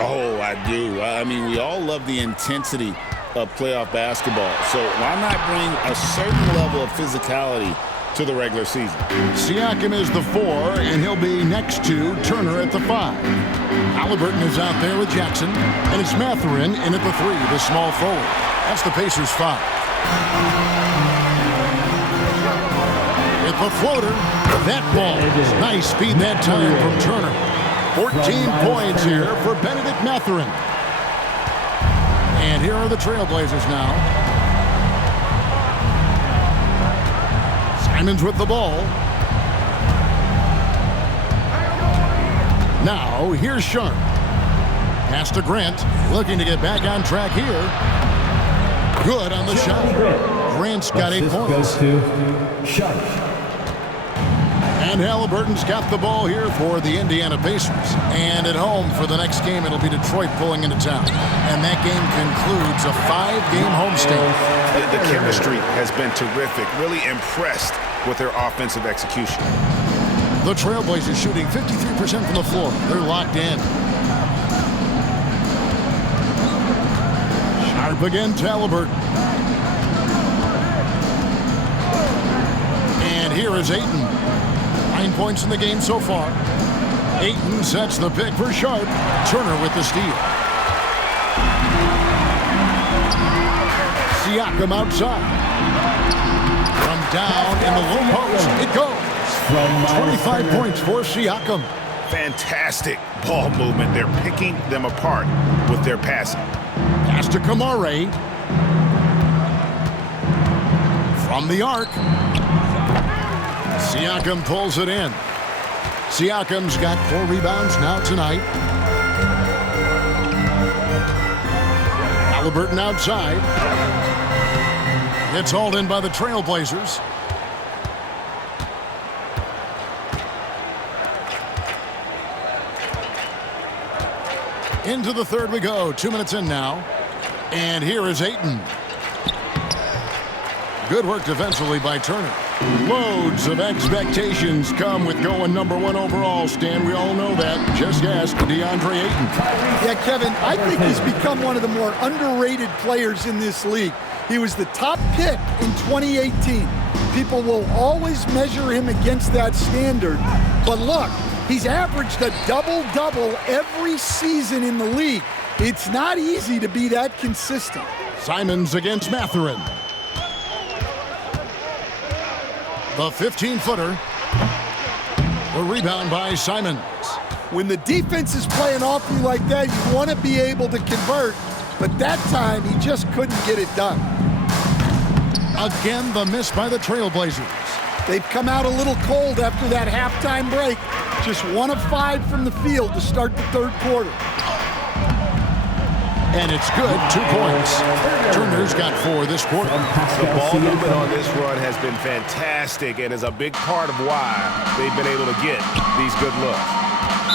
Oh, I do. I mean, we all love the intensity of playoff basketball. So why not bring a certain level of physicality to the regular season? Siakam is the 4, and he'll be next to Turner at the 5. Halliburton is out there with Jackson, and it's Mathurin in at the 3, the small forward. That's the Pacers' 5. With the floater, that ball. Nice speed that time from Turner. 14 points here for Benedict Mathurin. And here are the Trailblazers now. Simons with the ball. Now, here's Sharp. Pass to Grant, looking to get back on track here. Good on the shot. Grant's got 8 points. And Halliburton's got the ball here for the Indiana Pacers. And at home for the next game, it'll be Detroit pulling into town. And that game concludes a 5-game homestand. The chemistry has been terrific. Really impressed with their offensive execution. The Trailblazers shooting 53% from the floor. They're locked in. Sharp against Halliburton. And here is Ayton. 9 points in the game so far. Ayton sets the pick for Sharp. Turner with the steal. Siakam outside. From down in the low post, it goes. 25 points for Siakam. Fantastic ball movement. They're picking them apart with their passing. Pass to Kamare. From the arc. Siakam pulls it in. Siakam's got 4 rebounds now tonight. Halliburton outside. It's hauled in by the Trailblazers. Into the third we go. 2 minutes in now. And here is Ayton. Good work defensively by Turner. Loads of expectations come with going #1 overall, Stan. We all know that. Just ask DeAndre Ayton. Yeah, Kevin, I think he's become one of the more underrated players in this league. He was the top pick in 2018. People will always measure him against that standard. But look, he's averaged a double-double every season in the league. It's not easy to be that consistent. Simons against Mathurin. The 15-footer. The rebound by Simons. When the defense is playing off you like that, you want to be able to convert. But that time, he just couldn't get it done. Again, the miss by the Trailblazers. They've come out a little cold after that halftime break. Just 1 of 5 from the field to start the third quarter. And it's good, 2 points. Turner's got 4 this quarter. The ball movement on this run has been fantastic and is a big part of why they've been able to get these good looks.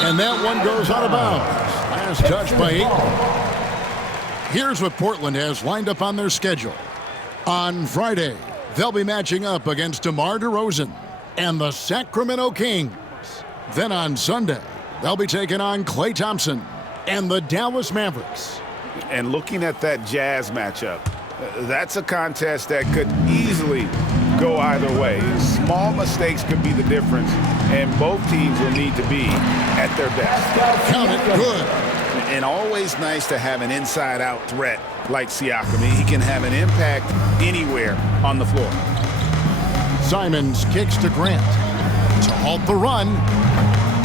And that one goes out of bounds. Last touch by Ayton. Here's what Portland has lined up on their schedule. On Friday, they'll be matching up against DeMar DeRozan and the Sacramento Kings. Then on Sunday, they'll be taking on Klay Thompson and the Dallas Mavericks. And looking at that Jazz matchup, that's a contest that could easily go either way. Small mistakes could be the difference, and both teams will need to be at their best. Count it, good. And always nice to have an inside-out threat like Siakam. He can have an impact anywhere on the floor. Simons kicks to Grant to halt the run.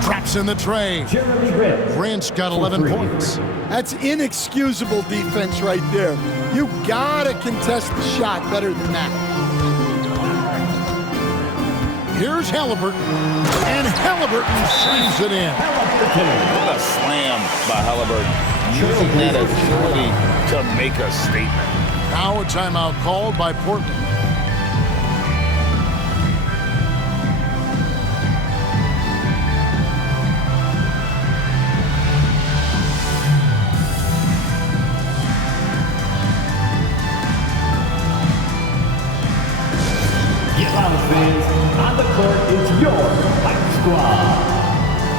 Traps in the tray. Jerami Grant's got 11 points. That's inexcusable defense right there. You gotta contest the shot better than that. Here's Halliburton, and Halliburton slams it in. What a slam by Halliburton. Using that agility To make a statement. Now a timeout called by Portland. On the court is your Hype Squad.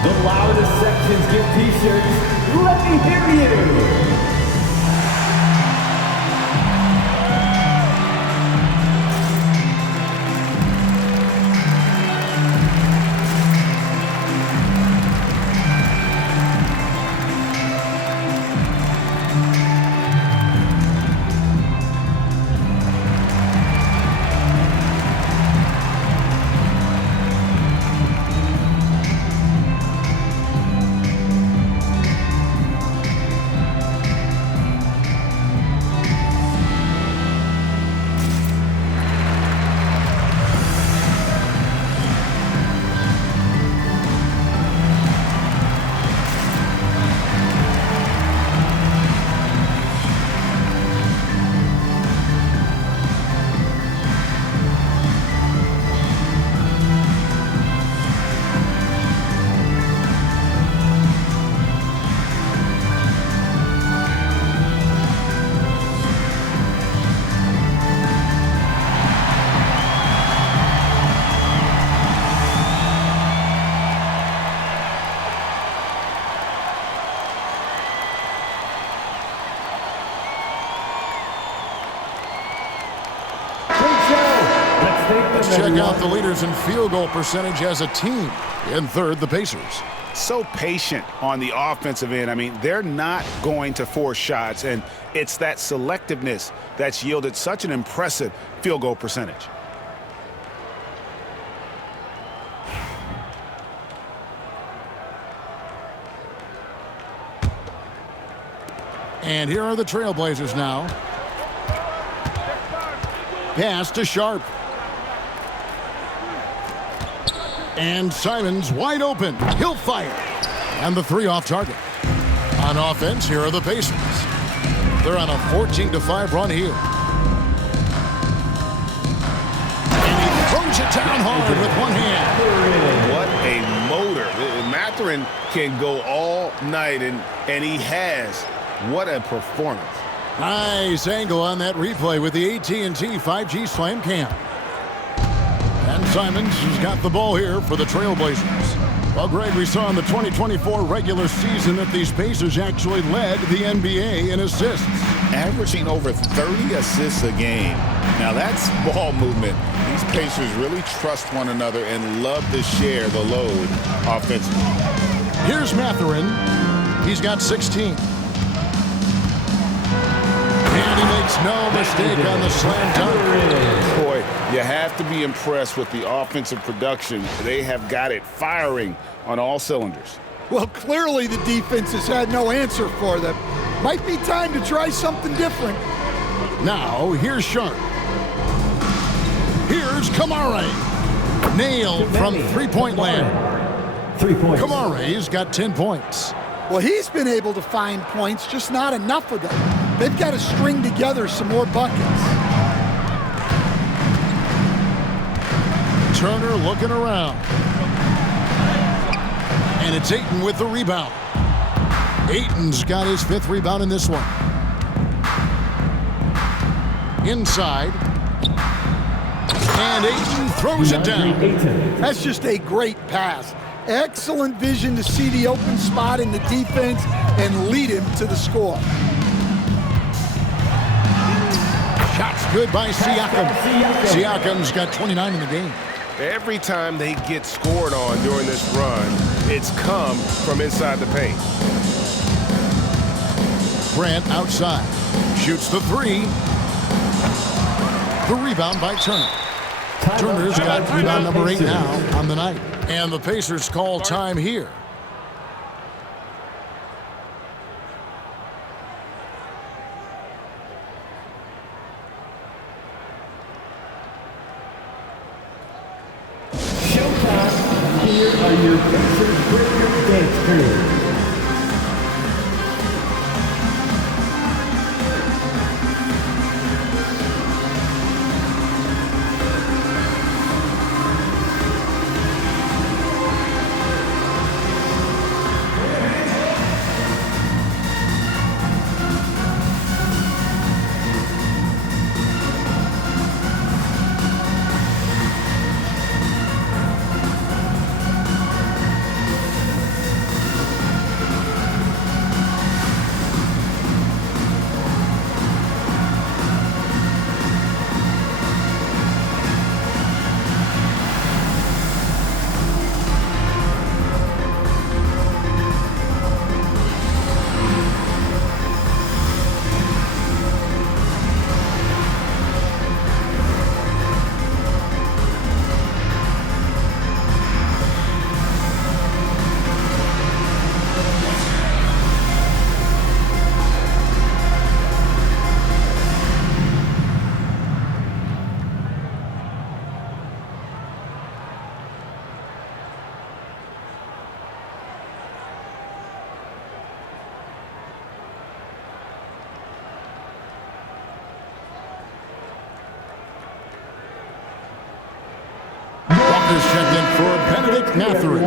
The loudest sections get t-shirts. Let me hear you. Let's check out the leaders in field goal percentage as a team. In third, the Pacers. So patient on the offensive end. I mean, they're not going to force shots, and it's that selectiveness that's yielded such an impressive field goal percentage. And here are the Trailblazers now. Pass to Sharp. And Simons wide open. He'll fire. And the 3 off target. On offense, here are the Pacers. They're on a 14-5 run here. And he throws it down hard with one hand. What a motor. Mathurin can go all night, and he has. What a performance. Nice angle on that replay with the AT&T 5G Slam Cam. And John Simons has got the ball here for the Trailblazers. Well, Greg, we saw in the 2024 regular season that these Pacers actually led the NBA in assists. Averaging over 30 assists a game. Now that's ball movement. These Pacers really trust one another and love to share the load offensively. Here's Mathurin. He's got 16. And he makes no mistake on the slam dunk. Boy, you have to be impressed with the offensive production. They have got it firing on all cylinders. Well, clearly the defense has had no answer for them. Might be time to try something different. Now, here's Sharp. Here's Kamare. Nailed from three-point land. 3 points. Kamare's got 10 points. Well, he's been able to find points, just not enough of them. They've got to string together some more buckets. Turner looking around. And it's Ayton with the rebound. Ayton's got his 5th rebound in this one. Inside. And Ayton throws it down. That's just a great pass. Excellent vision to see the open spot in the defense and lead him to the score. Shots good by Siakam. Siakam's got 29 in the game. Every time they get scored on during this run, it's come from inside the paint. Grant outside. Shoots the 3. The rebound by Turner. Turner's got rebound number 8 now on the night. And the Pacers call time here. Showtime. Here are your Pacers Breaker dance crew. Walker's checked in for Benedict Mathurin.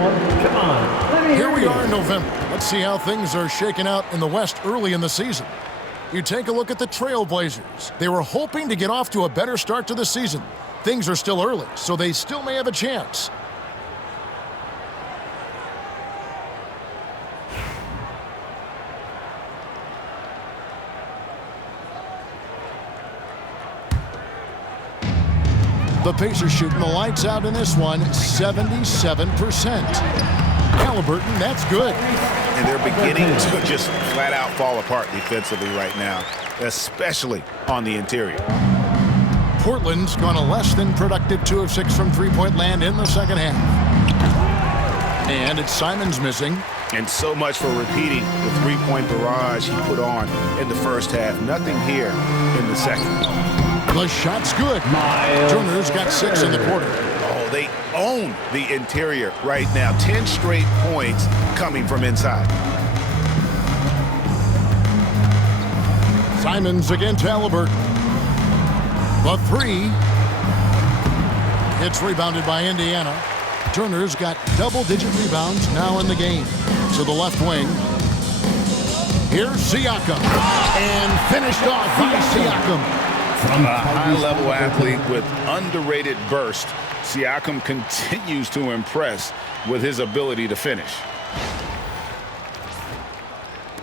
Come on. Here we are in November. Let's see how things are shaking out in the West early in the season. You take a look at the Trailblazers. They were hoping to get off to a better start to the season. Things are still early, so they still may have a chance. The Pacers shooting the lights out in this one, 77%. Halliburton, that's good. And they're beginning to just flat out fall apart defensively right now, especially on the interior. Portland's gone a less than productive 2 of 6 from three-point land in the second half. And it's Simons missing. And so much for repeating the three-point barrage he put on in the first half. Nothing here in the second. The shot's good. Turner's got 6 in the quarter. Oh, they own the interior right now. 10 straight points coming from inside. Simons against Halliburton. The 3. It's rebounded by Indiana. Turner's got double-digit rebounds now in the game. To the left wing. Here's Siakam. And finished off by Siakam. A high-level athlete with underrated burst, Siakam continues to impress with his ability to finish.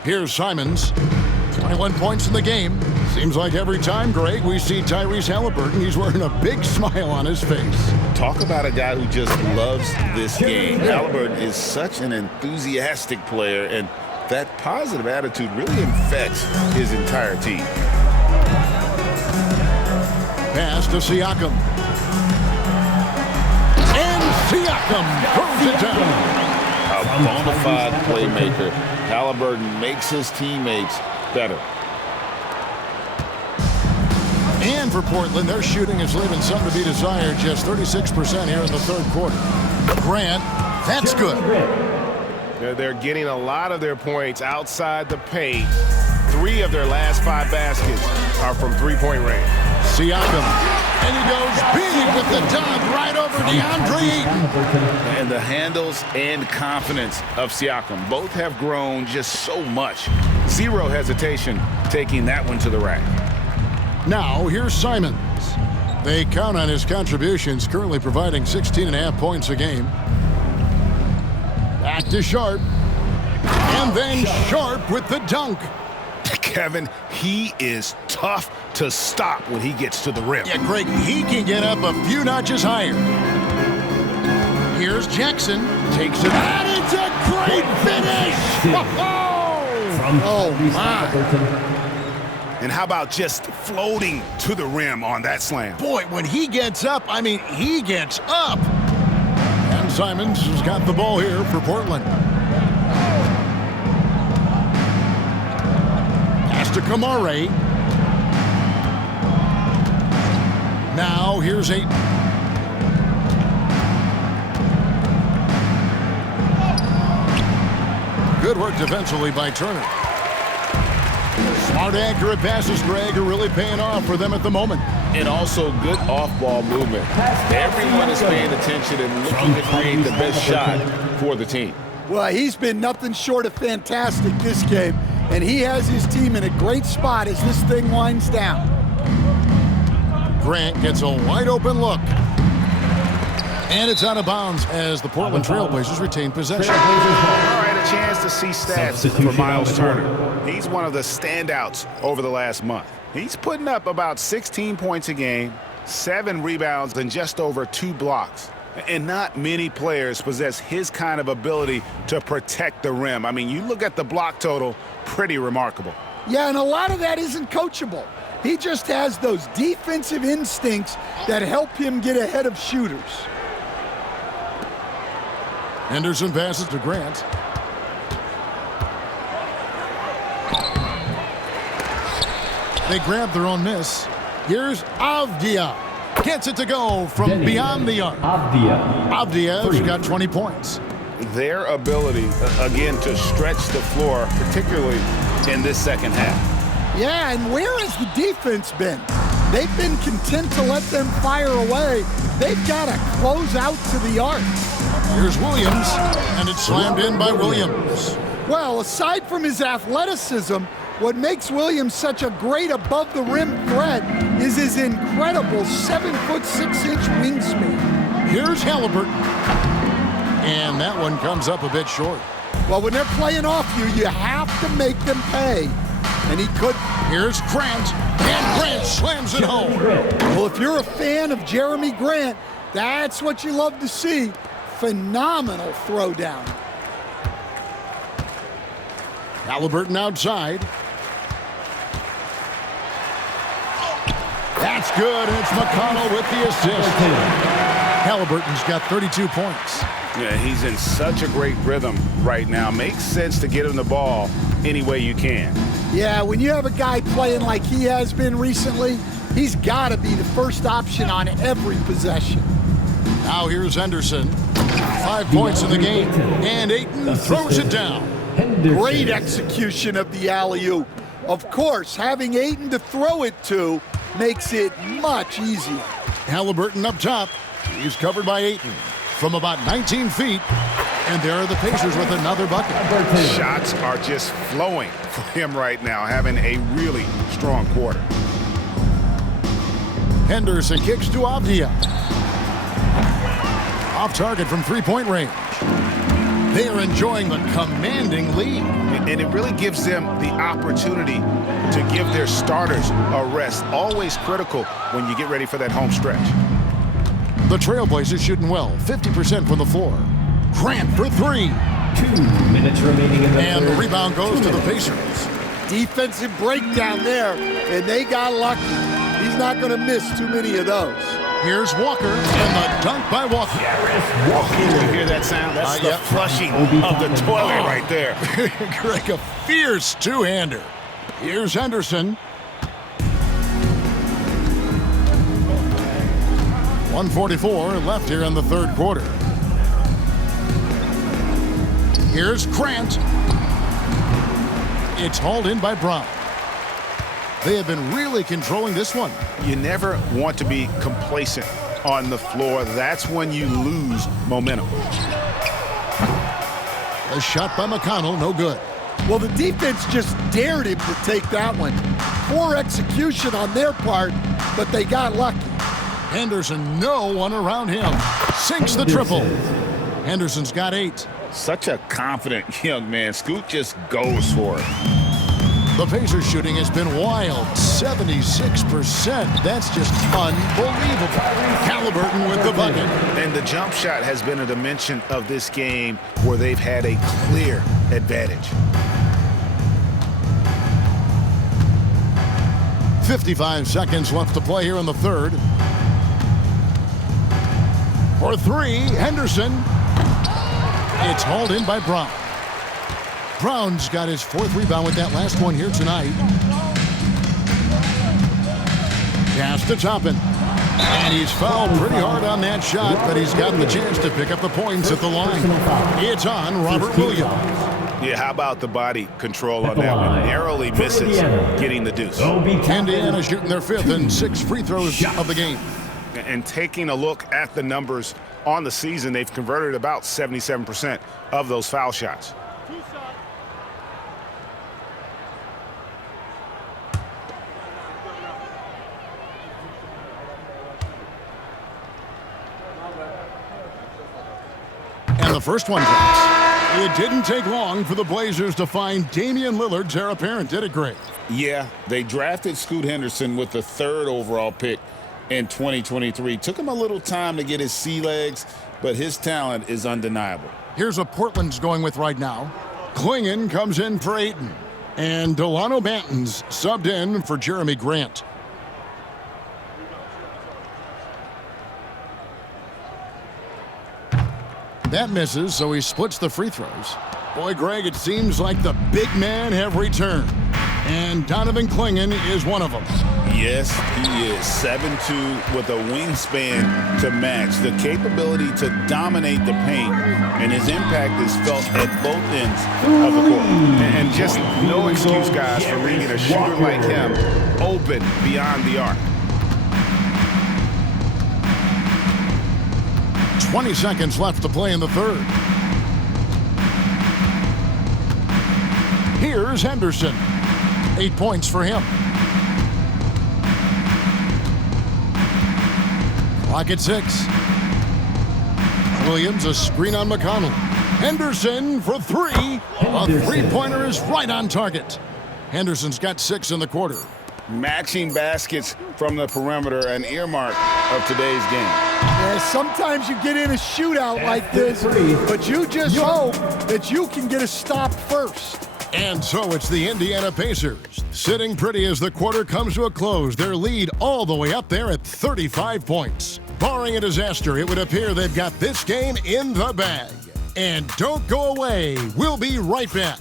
Here's Simons. 21 points in the game. Seems like every time, Greg, we see Tyrese Halliburton, he's wearing a big smile on his face. Talk about a guy who just loves this game. Halliburton is such an enthusiastic player, and that positive attitude really infects his entire team. Pass to Siakam. And Siakam throws it down. A bona fide playmaker. Halliburton makes his teammates better. And for Portland, their shooting is leaving some to be desired. Just 36% here in the third quarter. Grant, that's good. They're getting a lot of their points outside the paint. 3 of their last 5 baskets are from three-point range. Siakam, and he goes big with the dunk right over DeAndre Ayton. And the handles and confidence of Siakam both have grown just so much. Zero hesitation taking that one to the rack. Now, here's Simons. They count on his contributions, currently providing 16.5 points a game. Back to Sharp. And then Sharp with the dunk. Kevin, he is tough to stop when he gets to the rim. Yeah, Greg, he can get up a few notches higher. Here's Jackson. Takes it. And it's a great finish! Oh, my. And how about just floating to the rim on that slam? Boy, when he gets up, I mean, he gets up. And Simons has got the ball here for Portland. Pass to Kamare. Now, here's Ayton. Good work defensively by Turner. Smart, accurate passes, Greg, are really paying off for them at the moment. And also good off-ball movement. Everyone is paying attention and looking to create the best shot for the team. Well, he's been nothing short of fantastic this game, and he has his team in a great spot as this thing winds down. Grant gets a wide-open look. And it's out of bounds as the Portland Trailblazers retain possession. All right, a chance to see stats for Miles Turner. He's one of the standouts over the last month. He's putting up about 16 points a game, 7 rebounds, and just over 2 blocks. And not many players possess his kind of ability to protect the rim. I mean, you look at the block total, pretty remarkable. Yeah, and a lot of that isn't coachable. He just has those defensive instincts that help him get ahead of shooters. Henderson passes to Grant. They grab their own miss. Here's Avdia. Gets it to go from beyond the arc. Avdia's got 20 points. Their ability, again, to stretch the floor, particularly in this second half. Yeah, and where has the defense been? They've been content to let them fire away. They've got to close out to the arc. Here's Williams, and it's slammed in by Williams. Well, aside from his athleticism, what makes Williams such a great above-the-rim threat is his incredible 7'6" wingspan. Here's Halliburton. And that one comes up a bit short. Well, when they're playing off you, you have to make them pay. And he could. Here's Grant, and Grant slams it home. Well, if you're a fan of Jerami Grant, that's what you love to see. Phenomenal throwdown. Halliburton outside. That's good, and it's McConnell with the assist. Halliburton's got 32 points. Yeah, he's in such a great rhythm right now. Makes sense to get him the ball any way you can. Yeah, when you have a guy playing like he has been recently, he's got to be the first option on every possession. Now here's Henderson. 5 points in the game, and Ayton throws it down. Great execution of the alley-oop. Of course, having Ayton to throw it to makes it much easier. Halliburton up top. He's covered by Ayton from about 19 feet. And there are the Pacers with another bucket. Shots are just flowing for him right now, having a really strong quarter. Henderson kicks to Avdia. Off target from three-point range. They are enjoying the commanding lead. And it really gives them the opportunity to give their starters a rest. Always critical when you get ready for that home stretch. The Trailblazers shooting well, 50% from the floor. Grant for three. 2 minutes remaining in the And the third. rebound goes to the Pacers. Defensive breakdown there, and they got lucky. He's not going to miss too many of those. Here's Walker, and the dunk by Walker. You hear that sound? That's the flushing of the toilet right there. Greg, a fierce two-hander. Here's Henderson. 1:44 left here in the third quarter. Here's Grant. It's hauled in by Brown. They have been really controlling this one. You never want to be complacent on the floor. That's when you lose momentum. A shot by McConnell, no good. Well, the defense just dared him to take that one. Poor execution on their part, but they got lucky. Henderson, no one around him. Sinks the triple. Henderson's got 8. Such a confident young man. Scoot just goes for it. The Pacers shooting has been wild, 76%. That's just unbelievable. Halliburton with the bucket. And the jump shot has been a dimension of this game where they've had a clear advantage. 55 seconds left to play here in the third. For three, Henderson. It's hauled in by Brown. Brown's got his 4th rebound with that last one here tonight. Pass to Toppin. And he's fouled pretty hard on that shot, but he's got the chance to pick up the points at the line. It's on Robert Williams. Yeah, how about the body control on that one? Narrowly misses getting the deuce. Indiana shooting their 5th and 6th free throws of the game. And taking a look at the numbers on the season, they've converted about 77% of those foul shots. And the first one drops. It didn't take long for the Blazers to find Damian Lillard's heir apparent, did it, Greg? Yeah, they drafted Scoot Henderson with the 3rd overall pick in 2023. Took him a little time to get his sea legs, but his talent is undeniable. Here's what Portland's going with right now. Klingon comes in for Ayton. And Delano Banton's subbed in for Jerami Grant. That misses, so he splits the free throws. Boy, Greg, it seems like the big men have returned. And Donovan Klingon is one of them. Yes, he is. 7'2" with a wingspan to match. The capability to dominate the paint, and his impact is felt at both ends of the court. And just no excuse, guys, for leaving a shooter like him open beyond the arc. 20 seconds left to play in the third. Here's Henderson. 8 points for him. Clock at 6. Williams, a screen on McConnell. Henderson for 3. A three-pointer is right on target. Henderson's got 6 in the quarter. Matching baskets from the perimeter, an earmark of today's game. Yeah, sometimes you get in a shootout like this, but you just hope that you can get a stop first. And so it's the Indiana Pacers, sitting pretty as the quarter comes to a close. Their lead all the way up there at 35 points. Barring a disaster, it would appear they've got this game in the bag. And don't go away. We'll be right back.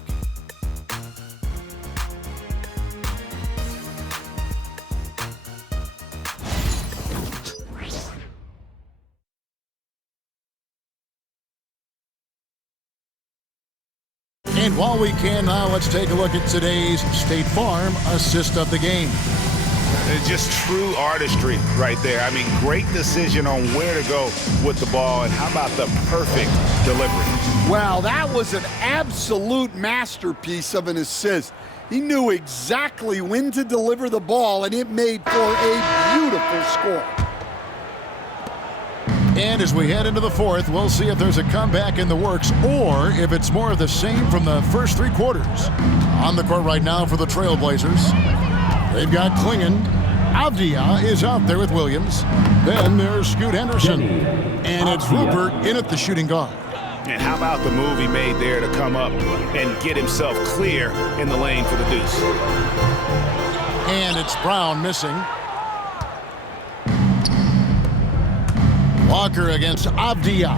And while we can now, let's take a look at today's State Farm assist of the game. It's just true artistry right there. I mean, great decision on where to go with the ball, and how about the perfect delivery? Well, that was an absolute masterpiece of an assist. He knew exactly when to deliver the ball, and it made for a beautiful score. And as we head into the fourth, we'll see if there's a comeback in the works or if it's more of the same from the first three quarters. On the court right now for the Trailblazers, they've got Klingon. Avdia is out there with Williams. Then there's Scoot Henderson. And it's Rupert in at the shooting guard. And how about the move he made there to come up and get himself clear in the lane for the deuce. And it's Brown missing. Walker against Avdia.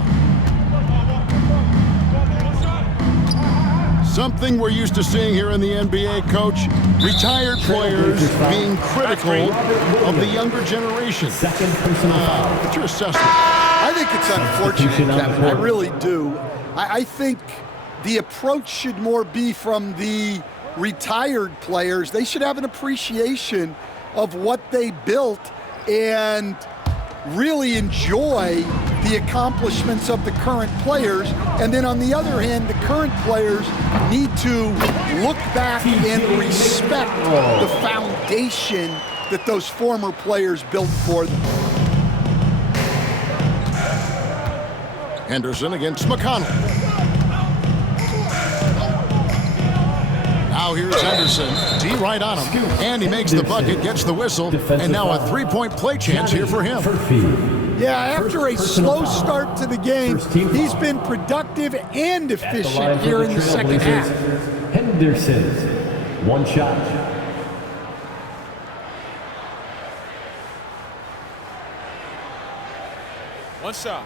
Something we're used to seeing here in the NBA, Coach. Retired players being critical of the younger generation. What's your assessment? I think it's unfortunate, Kevin. I really do. I think the approach should more be from the retired players. They should have an appreciation of what they built and really enjoy the accomplishments of the current players. And then on the other hand, the current players need to look back and respect the foundation that those former players built for them. Henderson against McConnell. Now here's Henderson. D right on him. And he makes the bucket, gets the whistle, and now a three-point play chance here for him. Yeah, after a slow start to the game, he's been productive and efficient here in the second half. Henderson, one shot. One shot.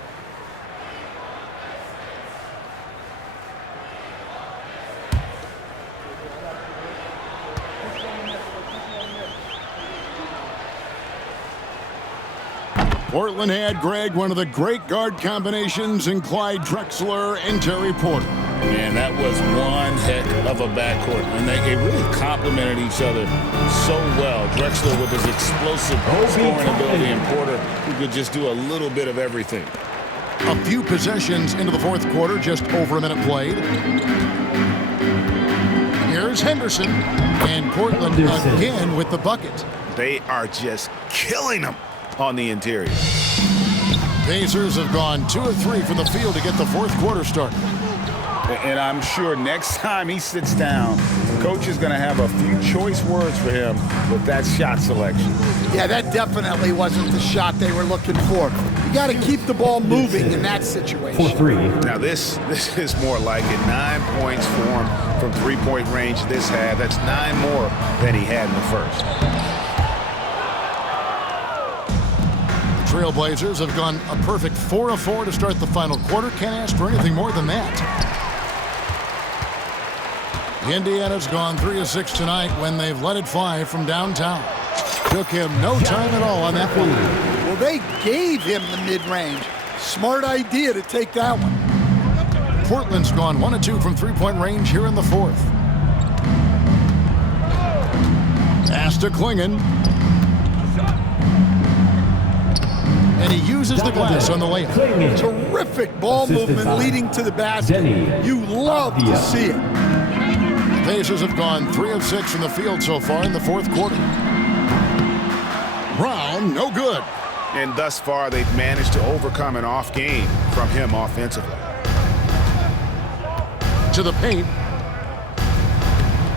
Portland had, Greg, one of the great guard combinations in Clyde Drexler and Terry Porter. Man, that was one heck of a backcourt. And they really complemented each other so well. Drexler with his explosive scoring ability and Porter who could just do a little bit of everything. A few possessions into the fourth quarter, just over a minute played. Here's Henderson, and Portland again with the bucket. They are just killing them on the interior. Pacers have gone 2 of 3 from the field to get the fourth quarter started. And I'm sure next time he sits down, the coach is going to have a few choice words for him with that shot selection. Yeah, that definitely wasn't the shot they were looking for. You got to keep the ball moving in that situation. 4-3. Now this is more like it. 9 points for him from three-point range this half. That's 9 more than he had in the first. Trailblazers have gone a perfect 4 of 4 to start the final quarter. Can't ask for anything more than that. Indiana's gone 3 of 6 tonight when they've let it fly from downtown. Took him no time at all on that one. Well, they gave him the mid-range. Smart idea to take that one. Portland's gone 1 of 2 from three-point range here in the fourth. Pass to Klingon. And he uses the glass on the layup. Terrific ball movement leading to the basket. You love to see it. Pacers have gone 3 of 6 from the field so far in the fourth quarter. Brown, no good. And thus far, they've managed to overcome an off game from him offensively. To the paint.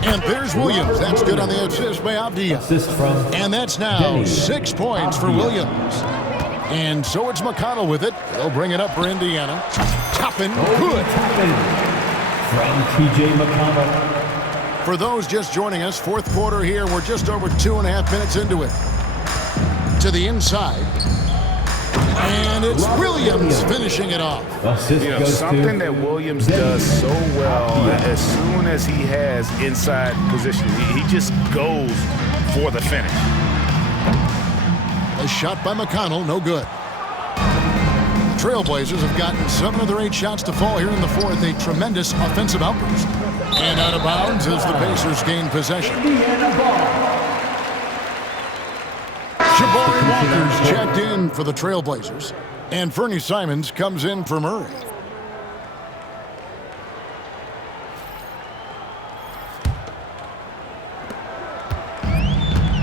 And there's Williams. That's good on the assist by Avdia. And that's now 6 points for Williams. And so it's McConnell with it. They'll bring it up for Indiana. Toppin, good. From T.J. McConnell. For those just joining us, fourth quarter here. We're just over 2.5 minutes into it. To the inside. And it's Williams finishing it off. You know, something that Williams does so well, as soon as he has inside position, he just goes for the finish. A shot by McConnell, no good. The Trailblazers have gotten 7 of their 8 shots to fall here in the fourth. A tremendous offensive outburst. And out of bounds as the Pacers gain possession. Jabari Walker's checked in for the Trailblazers. And Fernie Simons comes in for Murray.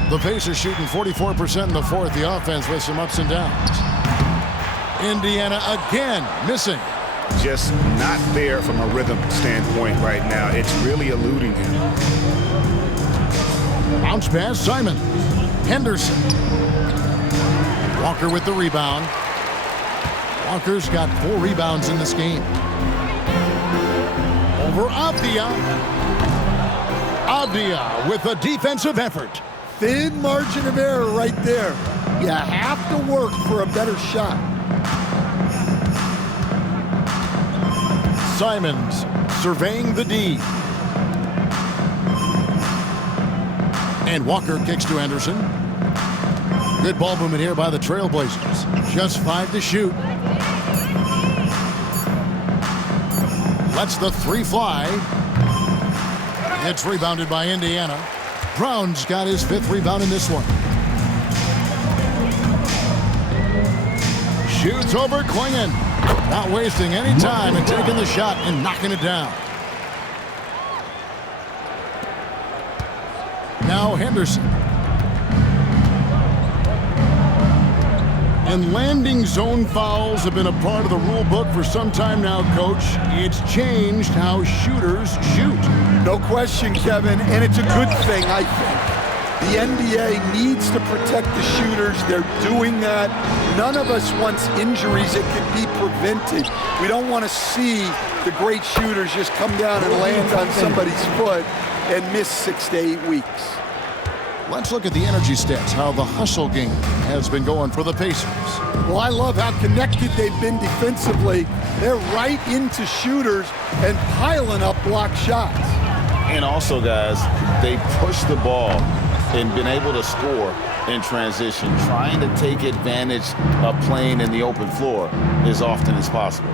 The Pacers shooting 44% in the fourth. The offense with some ups and downs. Indiana again missing. Just not there from a rhythm standpoint right now. It's really eluding him. Bounce pass, Simon. Henderson. Walker with the rebound. Walker's got 4 rebounds in this game. Over Avdia. Avdia with a defensive effort. Thin margin of error right there. You have to work for a better shot. Simons surveying the D. And Walker kicks to Anderson. Good ball movement here by the Trailblazers. Just 5 to shoot. Lets the 3 fly. It's rebounded by Indiana. Brown's got his 5th rebound in this one. Shoots over Klingon. Not wasting any time and taking the shot and knocking it down. Now Henderson. And landing zone fouls have been a part of the rule book for some time now, Coach. It's changed how shooters shoot. No question, Kevin, and it's a good thing, I think. The NBA needs to protect the shooters. They're doing that. None of us wants injuries that could be prevented. We don't want to see the great shooters just come down and land on somebody's foot and miss 6 to 8 weeks. Let's look at the energy stats, how the hustle game has been going for the Pacers. Well, I love how connected they've been defensively. They're right into shooters and piling up block shots. And also, guys, they push the ball and been able to score in transition, trying to take advantage of playing in the open floor as often as possible.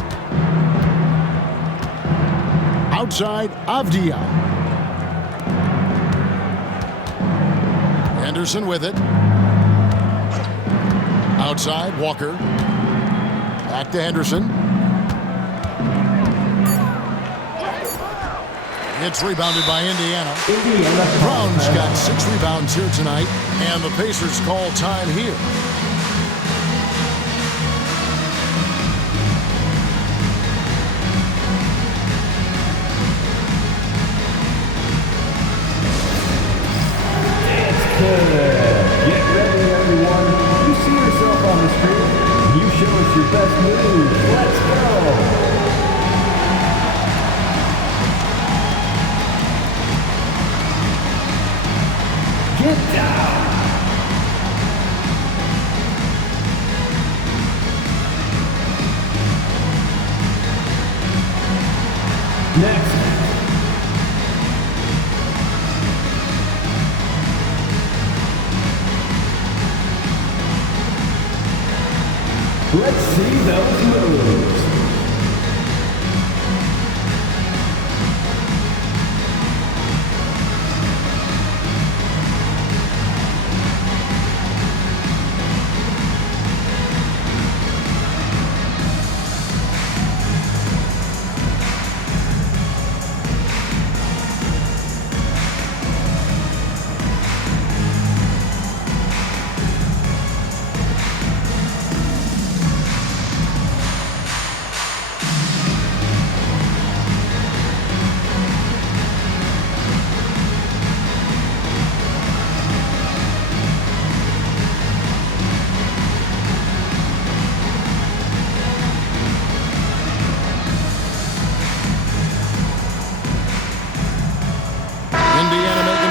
Outside, Avdia. Henderson with it. Outside, Walker. Back to Henderson. It's rebounded by Indiana. Brown's got 6 rebounds here tonight, and the Pacers call time here. Get ready, everyone. You see yourself on the screen. You show us your best move. Let's go. Get down. Next. Let's see those moves.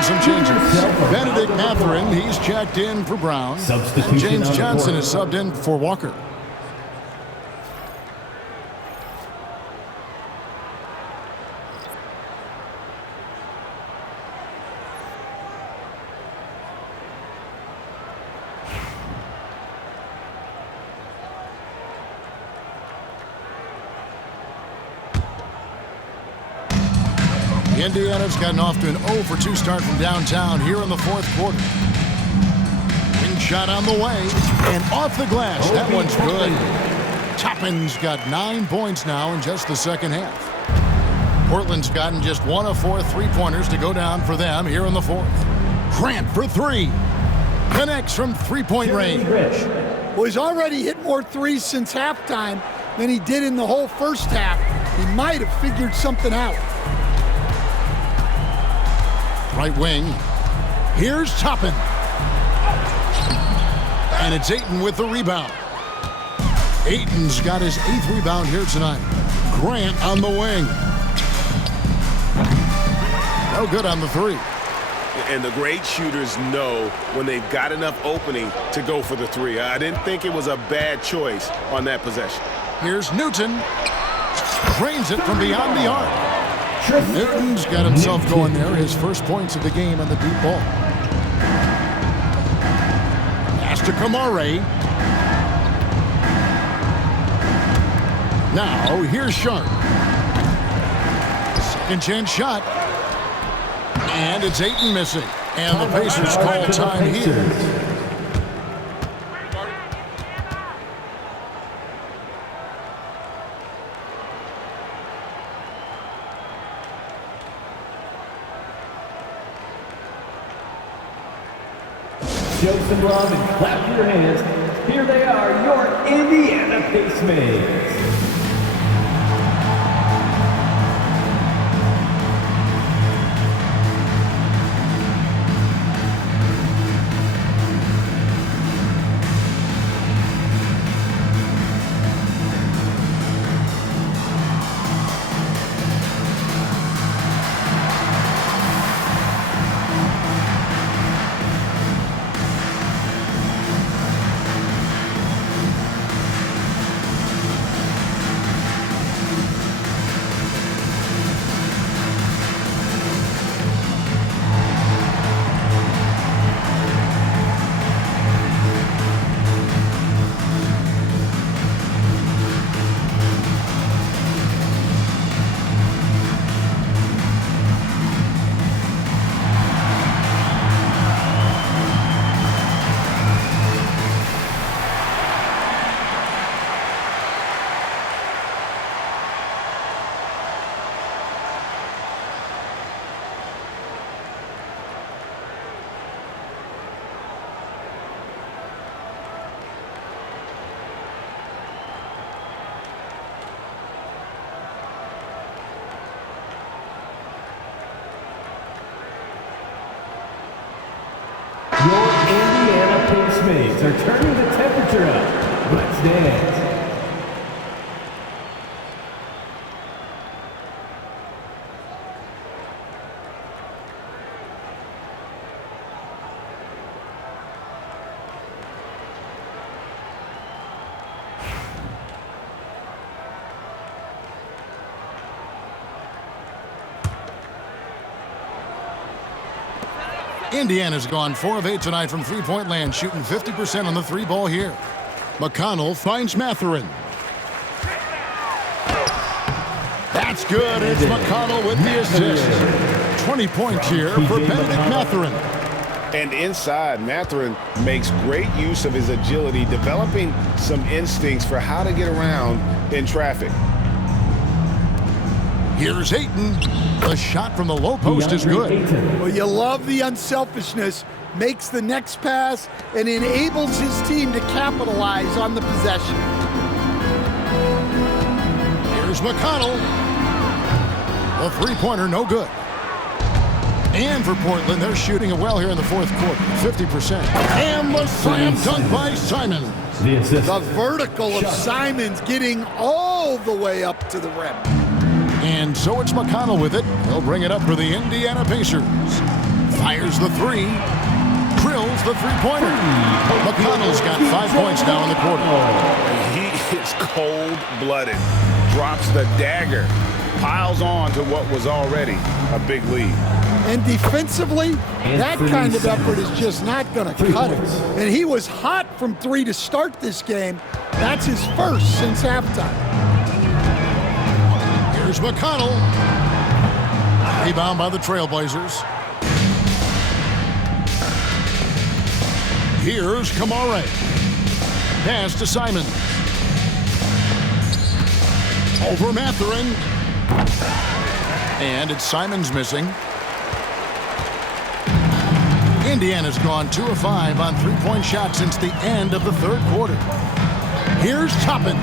Some changes. Benedict Mathurin, he's checked in for Brown. And James Johnson is subbed in for Walker. Indiana's gotten off to an 0 for 2 start from downtown here in the fourth quarter. Wing shot on the way and off the glass. That one's good. Toppin's got 9 points now in just the second half. Portland's gotten just 1 of 4 3-pointers to go down for them here in the fourth. Grant for 3. Connects from three-point range. Well, he's already hit more threes since halftime than he did in the whole first half. He might have figured something out. Right wing. Here's Toppin. And it's Ayton with the rebound. Ayton's got his 8th rebound here tonight. Grant on the wing. No good on the 3. And the great shooters know when they've got enough opening to go for the 3. I didn't think it was a bad choice on that possession. Here's Newton. Drains it from beyond the arc. Newton's got himself going there. His first points of the game on the deep ball. Pass to Kamare. Now, here's Sharp. Second chance shot. And it's Ayton missing. And the Pacers call time here. Show some love and clap your hands. Here they are, your Indiana Pacemates. Your Indiana Pacemates are turning the temperature up. Let's dance. Indiana's gone 4 of 8 tonight from three-point land, shooting 50% on the 3 ball here. McConnell finds Mathurin. That's good. It's McConnell with the assist. 20 points here for Benedict Mathurin. And inside, Mathurin makes great use of his agility, developing some instincts for how to get around in traffic. Here's Ayton. The shot from the low post is good. Well, you love the unselfishness, makes the next pass, and enables his team to capitalize on the possession. Here's McConnell. The three-pointer, no good. And for Portland, they're shooting it well here in the fourth quarter, 50%. And the slam dunk by Simon. The vertical of Simons getting all the way up to the rim. And so it's McConnell with it. He'll bring it up for the Indiana Pacers. Fires the 3. Drills the three-pointer. McConnell's got 5 points now in the quarter. He is cold-blooded. Drops the dagger. Piles on to what was already a big lead. And defensively, that kind of effort is just not going to cut it. And he was hot from 3 to start this game. That's his first since halftime. Here's McConnell. Rebound by the Trailblazers. Here's Kamare. Pass to Simon. Over Mathurin. And it's Simons missing. Indiana's gone 2 of 5 on three-point shots since the end of the third quarter. Here's Toppin.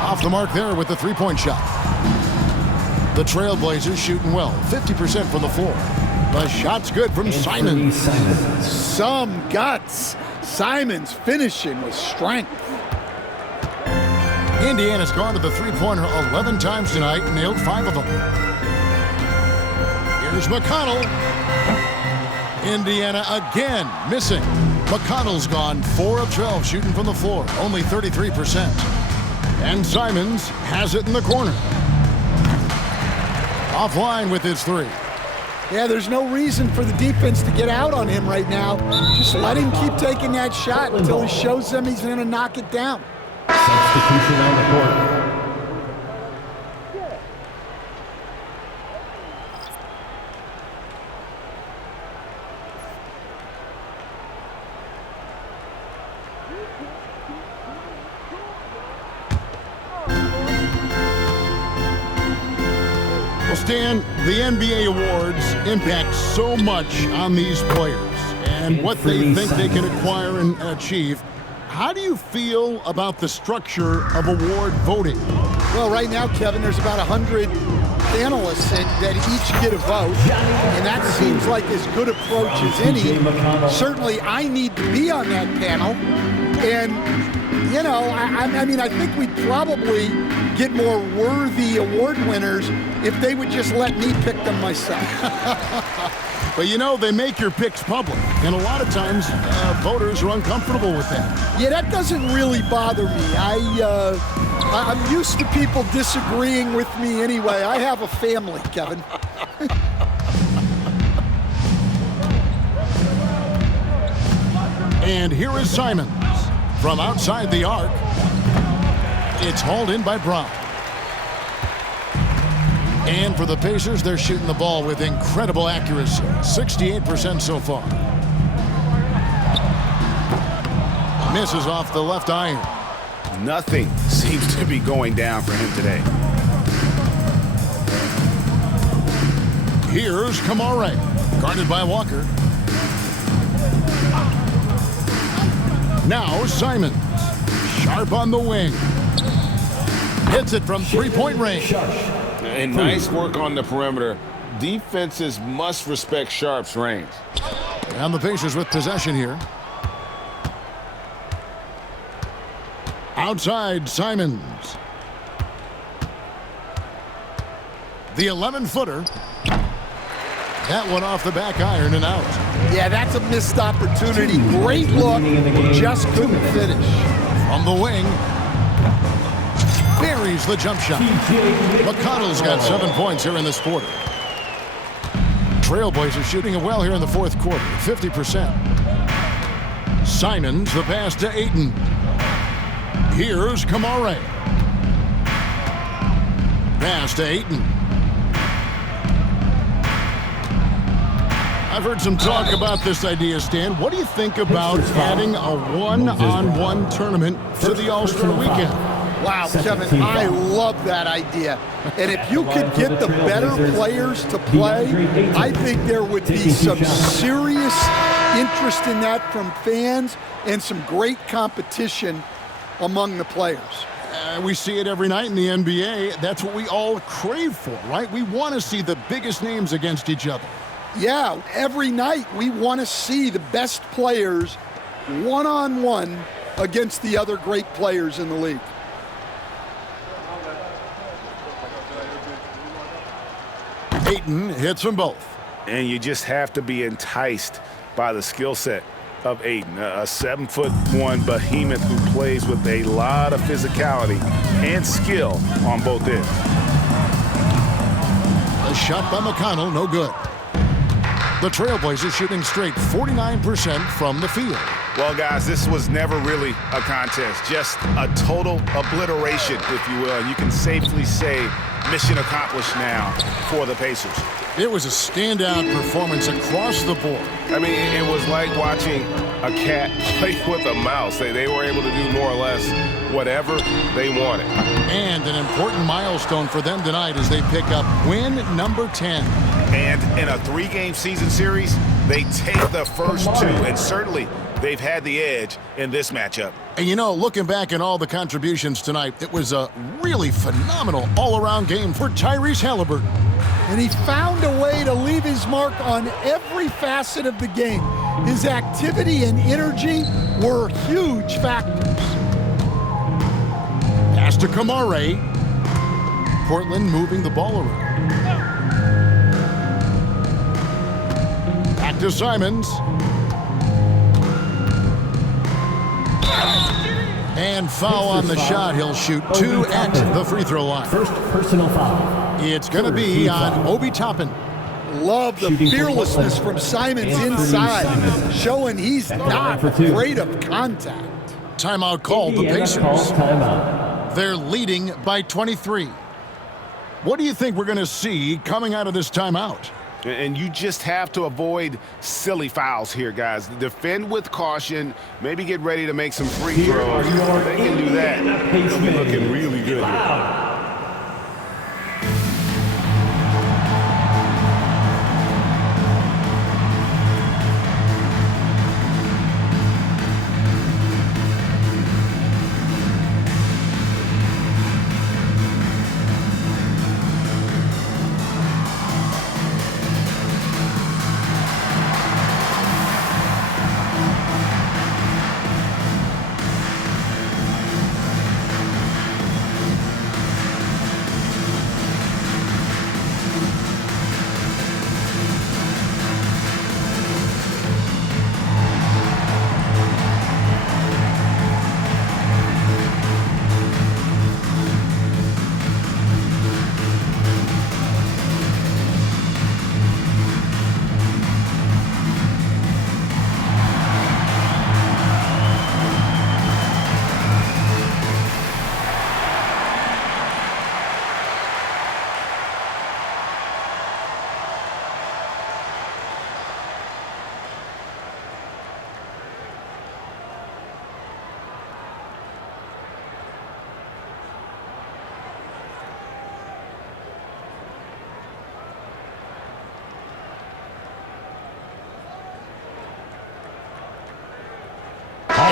Off the mark there with the three-point shot. The Trailblazers shooting well, 50% from the floor. The shot's good from Simons. Some guts. Simons finishing with strength. Indiana's gone to the three-pointer 11 times tonight, nailed 5 of them. Here's McConnell. Indiana again missing. McConnell's gone 4 of 12 shooting from the floor, only 33%. And Simons has it in the corner. Offline with his 3. Yeah, there's no reason for the defense to get out on him right now. Just let him keep taking that shot until he shows them he's going to knock it down. Substitution on the court. Stan, the NBA awards impact so much on these players and what they think they can acquire and achieve. How do you feel about the structure of award voting? Well, right now, Kevin, there's about 100 analysts that each get a vote, and that seems like as good approach as any. Certainly, I need to be on that panel, and you know, I mean, I think we'd probably get more worthy award winners if they would just let me pick them myself. But you know, they make your picks public, and a lot of times voters are uncomfortable with that. Yeah, that doesn't really bother me. I'm used to people disagreeing with me anyway. I have a family, Kevin. And here is Simons from outside the arc. It's hauled in by Brown. And for the Pacers, they're shooting the ball with incredible accuracy, 68% so far. Misses off the left iron. Nothing seems to be going down for him today. Here's Kamare, guarded by Walker. Now Simons, sharp on the wing. Hits it from three-point range. And nice work on the perimeter. Defenses must respect Sharp's range. And the Pacers with possession here. Outside, Simons. The 11-footer. That one off the back iron and out. Yeah, that's a missed opportunity. Great look, just couldn't finish. From the wing. Buries the jump shot. McConnell's got 7 points here in this quarter. Trailblazers shooting it well here in the fourth quarter, 50%. Simons, the pass to Ayton. Here's Kamare. Pass to Ayton. I've heard some talk about this idea, Stan. What do you think about adding a one-on-one tournament to the All-Star weekend? Wow, Kevin, I love that idea. And if you could get the better players to play, I think there would be some serious interest in that from fans and some great competition among the players. We see it every night in the NBA. That's what we all crave for, right? We want to see the biggest names against each other. Yeah, every night we want to see the best players one-on-one against the other great players in the league. Ayton hits them both. And you just have to be enticed by the skill set of Ayton, a 7'1" behemoth who plays with a lot of physicality and skill on both ends. A shot by McConnell, no good. The Trailblazers shooting straight 49% from the field. Well, guys, this was never really a contest, just a total obliteration, if you will. You can safely say mission accomplished now for the Pacers. It was a standout performance across the board. I mean, it was like watching a cat play with a mouse. They were able to do more or less whatever they wanted. And an important milestone for them tonight as they pick up win number 10. And in a 3-game season series, They take the first two, and certainly they've had the edge in this matchup. And you know, looking back at all the contributions tonight, it was a really phenomenal all-around game for Tyrese Halliburton. And he found a way to leave his mark on every facet of the game. His activity and energy were huge factors. Pass to Kamare. Portland moving the ball around. Back to Simons. And foul on the shot. He'll shoot 2 at the free throw line. First personal foul. It's going to be on Obi Toppin. Love the fearlessness from Simons inside, showing he's not afraid of contact. Timeout called the Pacers. They're leading by 23. What do you think we're going to see coming out of this timeout? And you just have to avoid silly fouls here, guys. Defend with caution. Maybe get ready to make some free throws. If they can do that, they'll be looking really good here.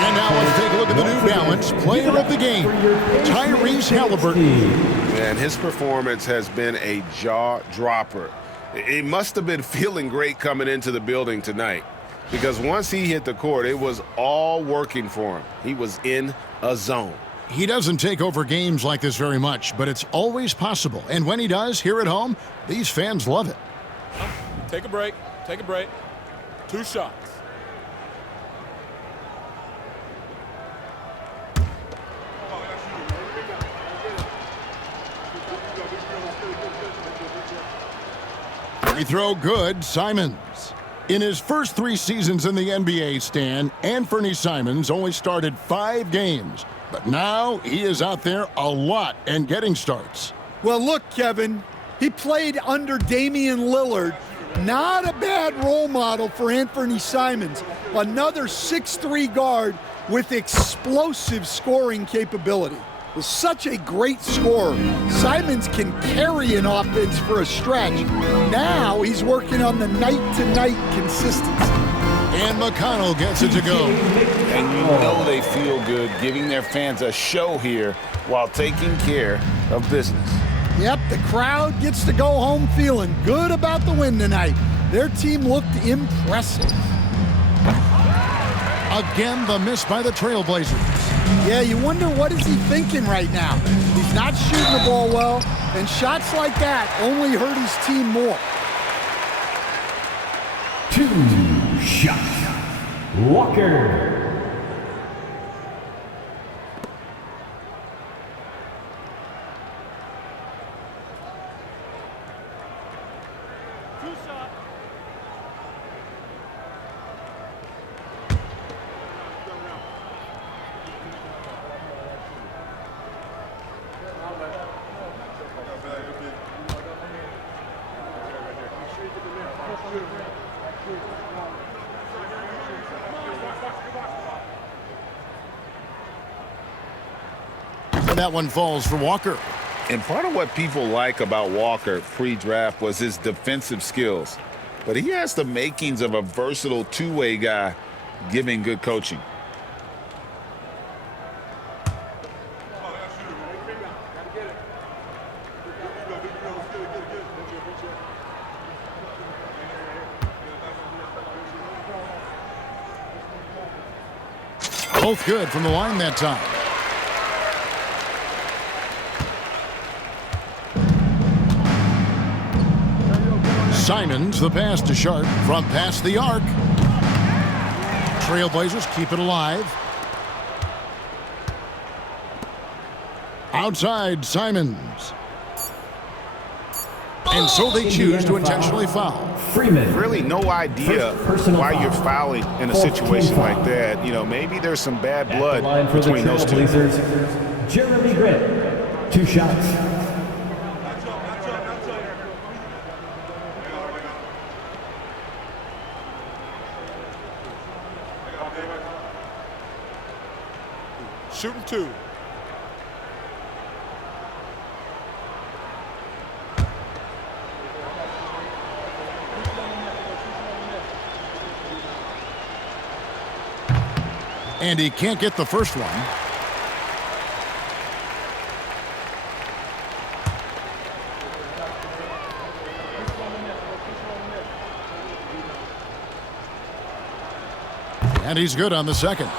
And now let's take a look at the New Balance player of the game, Tyrese Halliburton. Man, his performance has been a jaw-dropper. He must have been feeling great coming into the building tonight, because once he hit the court, it was all working for him. He was in a zone. He doesn't take over games like this very much, but it's always possible. And when he does, here at home, these fans love it. Take a break. Take a break. 2 shots. Free throw good, Simons. In his first 3 seasons in the NBA, Stan, Anthony Simons only started 5 games. But now he is out there a lot and getting starts. Well, look, Kevin, he played under Damian Lillard. Not a bad role model for Anthony Simons. Another 6'3" guard with explosive scoring capability. Was such a great scorer. Simons can carry an offense for a stretch. Now he's working on the night-to-night consistency. And McConnell gets it to go. And you know they feel good giving their fans a show here while taking care of business. Yep, the crowd gets to go home feeling good about the win tonight. Their team looked impressive. Again, the miss by the Trailblazers. Yeah, you wonder what is he thinking right now. He's not shooting the ball well, and shots like that only hurt his team more. 2 shots. Walker. That one falls for Walker. And part of what people like about Walker pre-draft was his defensive skills. but he has the makings of a versatile two-way guy giving good coaching. Both good from the line that time. Simons, the pass to Sharp from past the arc. Trailblazers keep it alive. Outside, Simons. And so they choose to intentionally foul. Freeman. Really no idea why you're fouling in a situation like that. You know, maybe there's some bad blood between those two. Jerami Grant, 2 shots. Shooting 2. And he can't get the first one. And he's good on the second.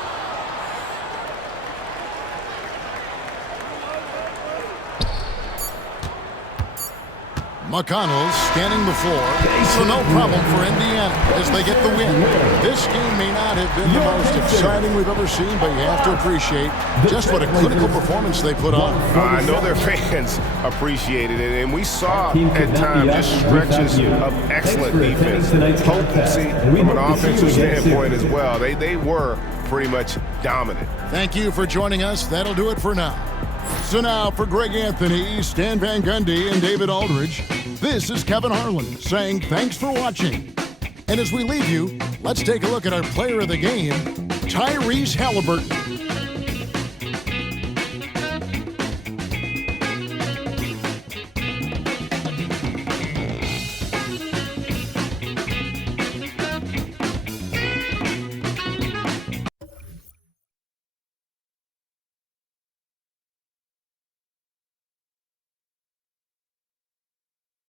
McConnell scanning the floor, so no problem for Indiana as they get the win. This game may not have been the most exciting we've ever seen, but you have to appreciate just what a critical performance they put on. I know their fans appreciated it, and we saw at times just stretches of excellent defense, potency from an offensive standpoint as well. They were pretty much dominant. Thank you for joining us. That'll do it for now. So now for Greg Anthony, Stan Van Gundy, and David Aldridge, this is Kevin Harlan saying thanks for watching. And as we leave you, let's take a look at our player of the game, Tyrese Halliburton.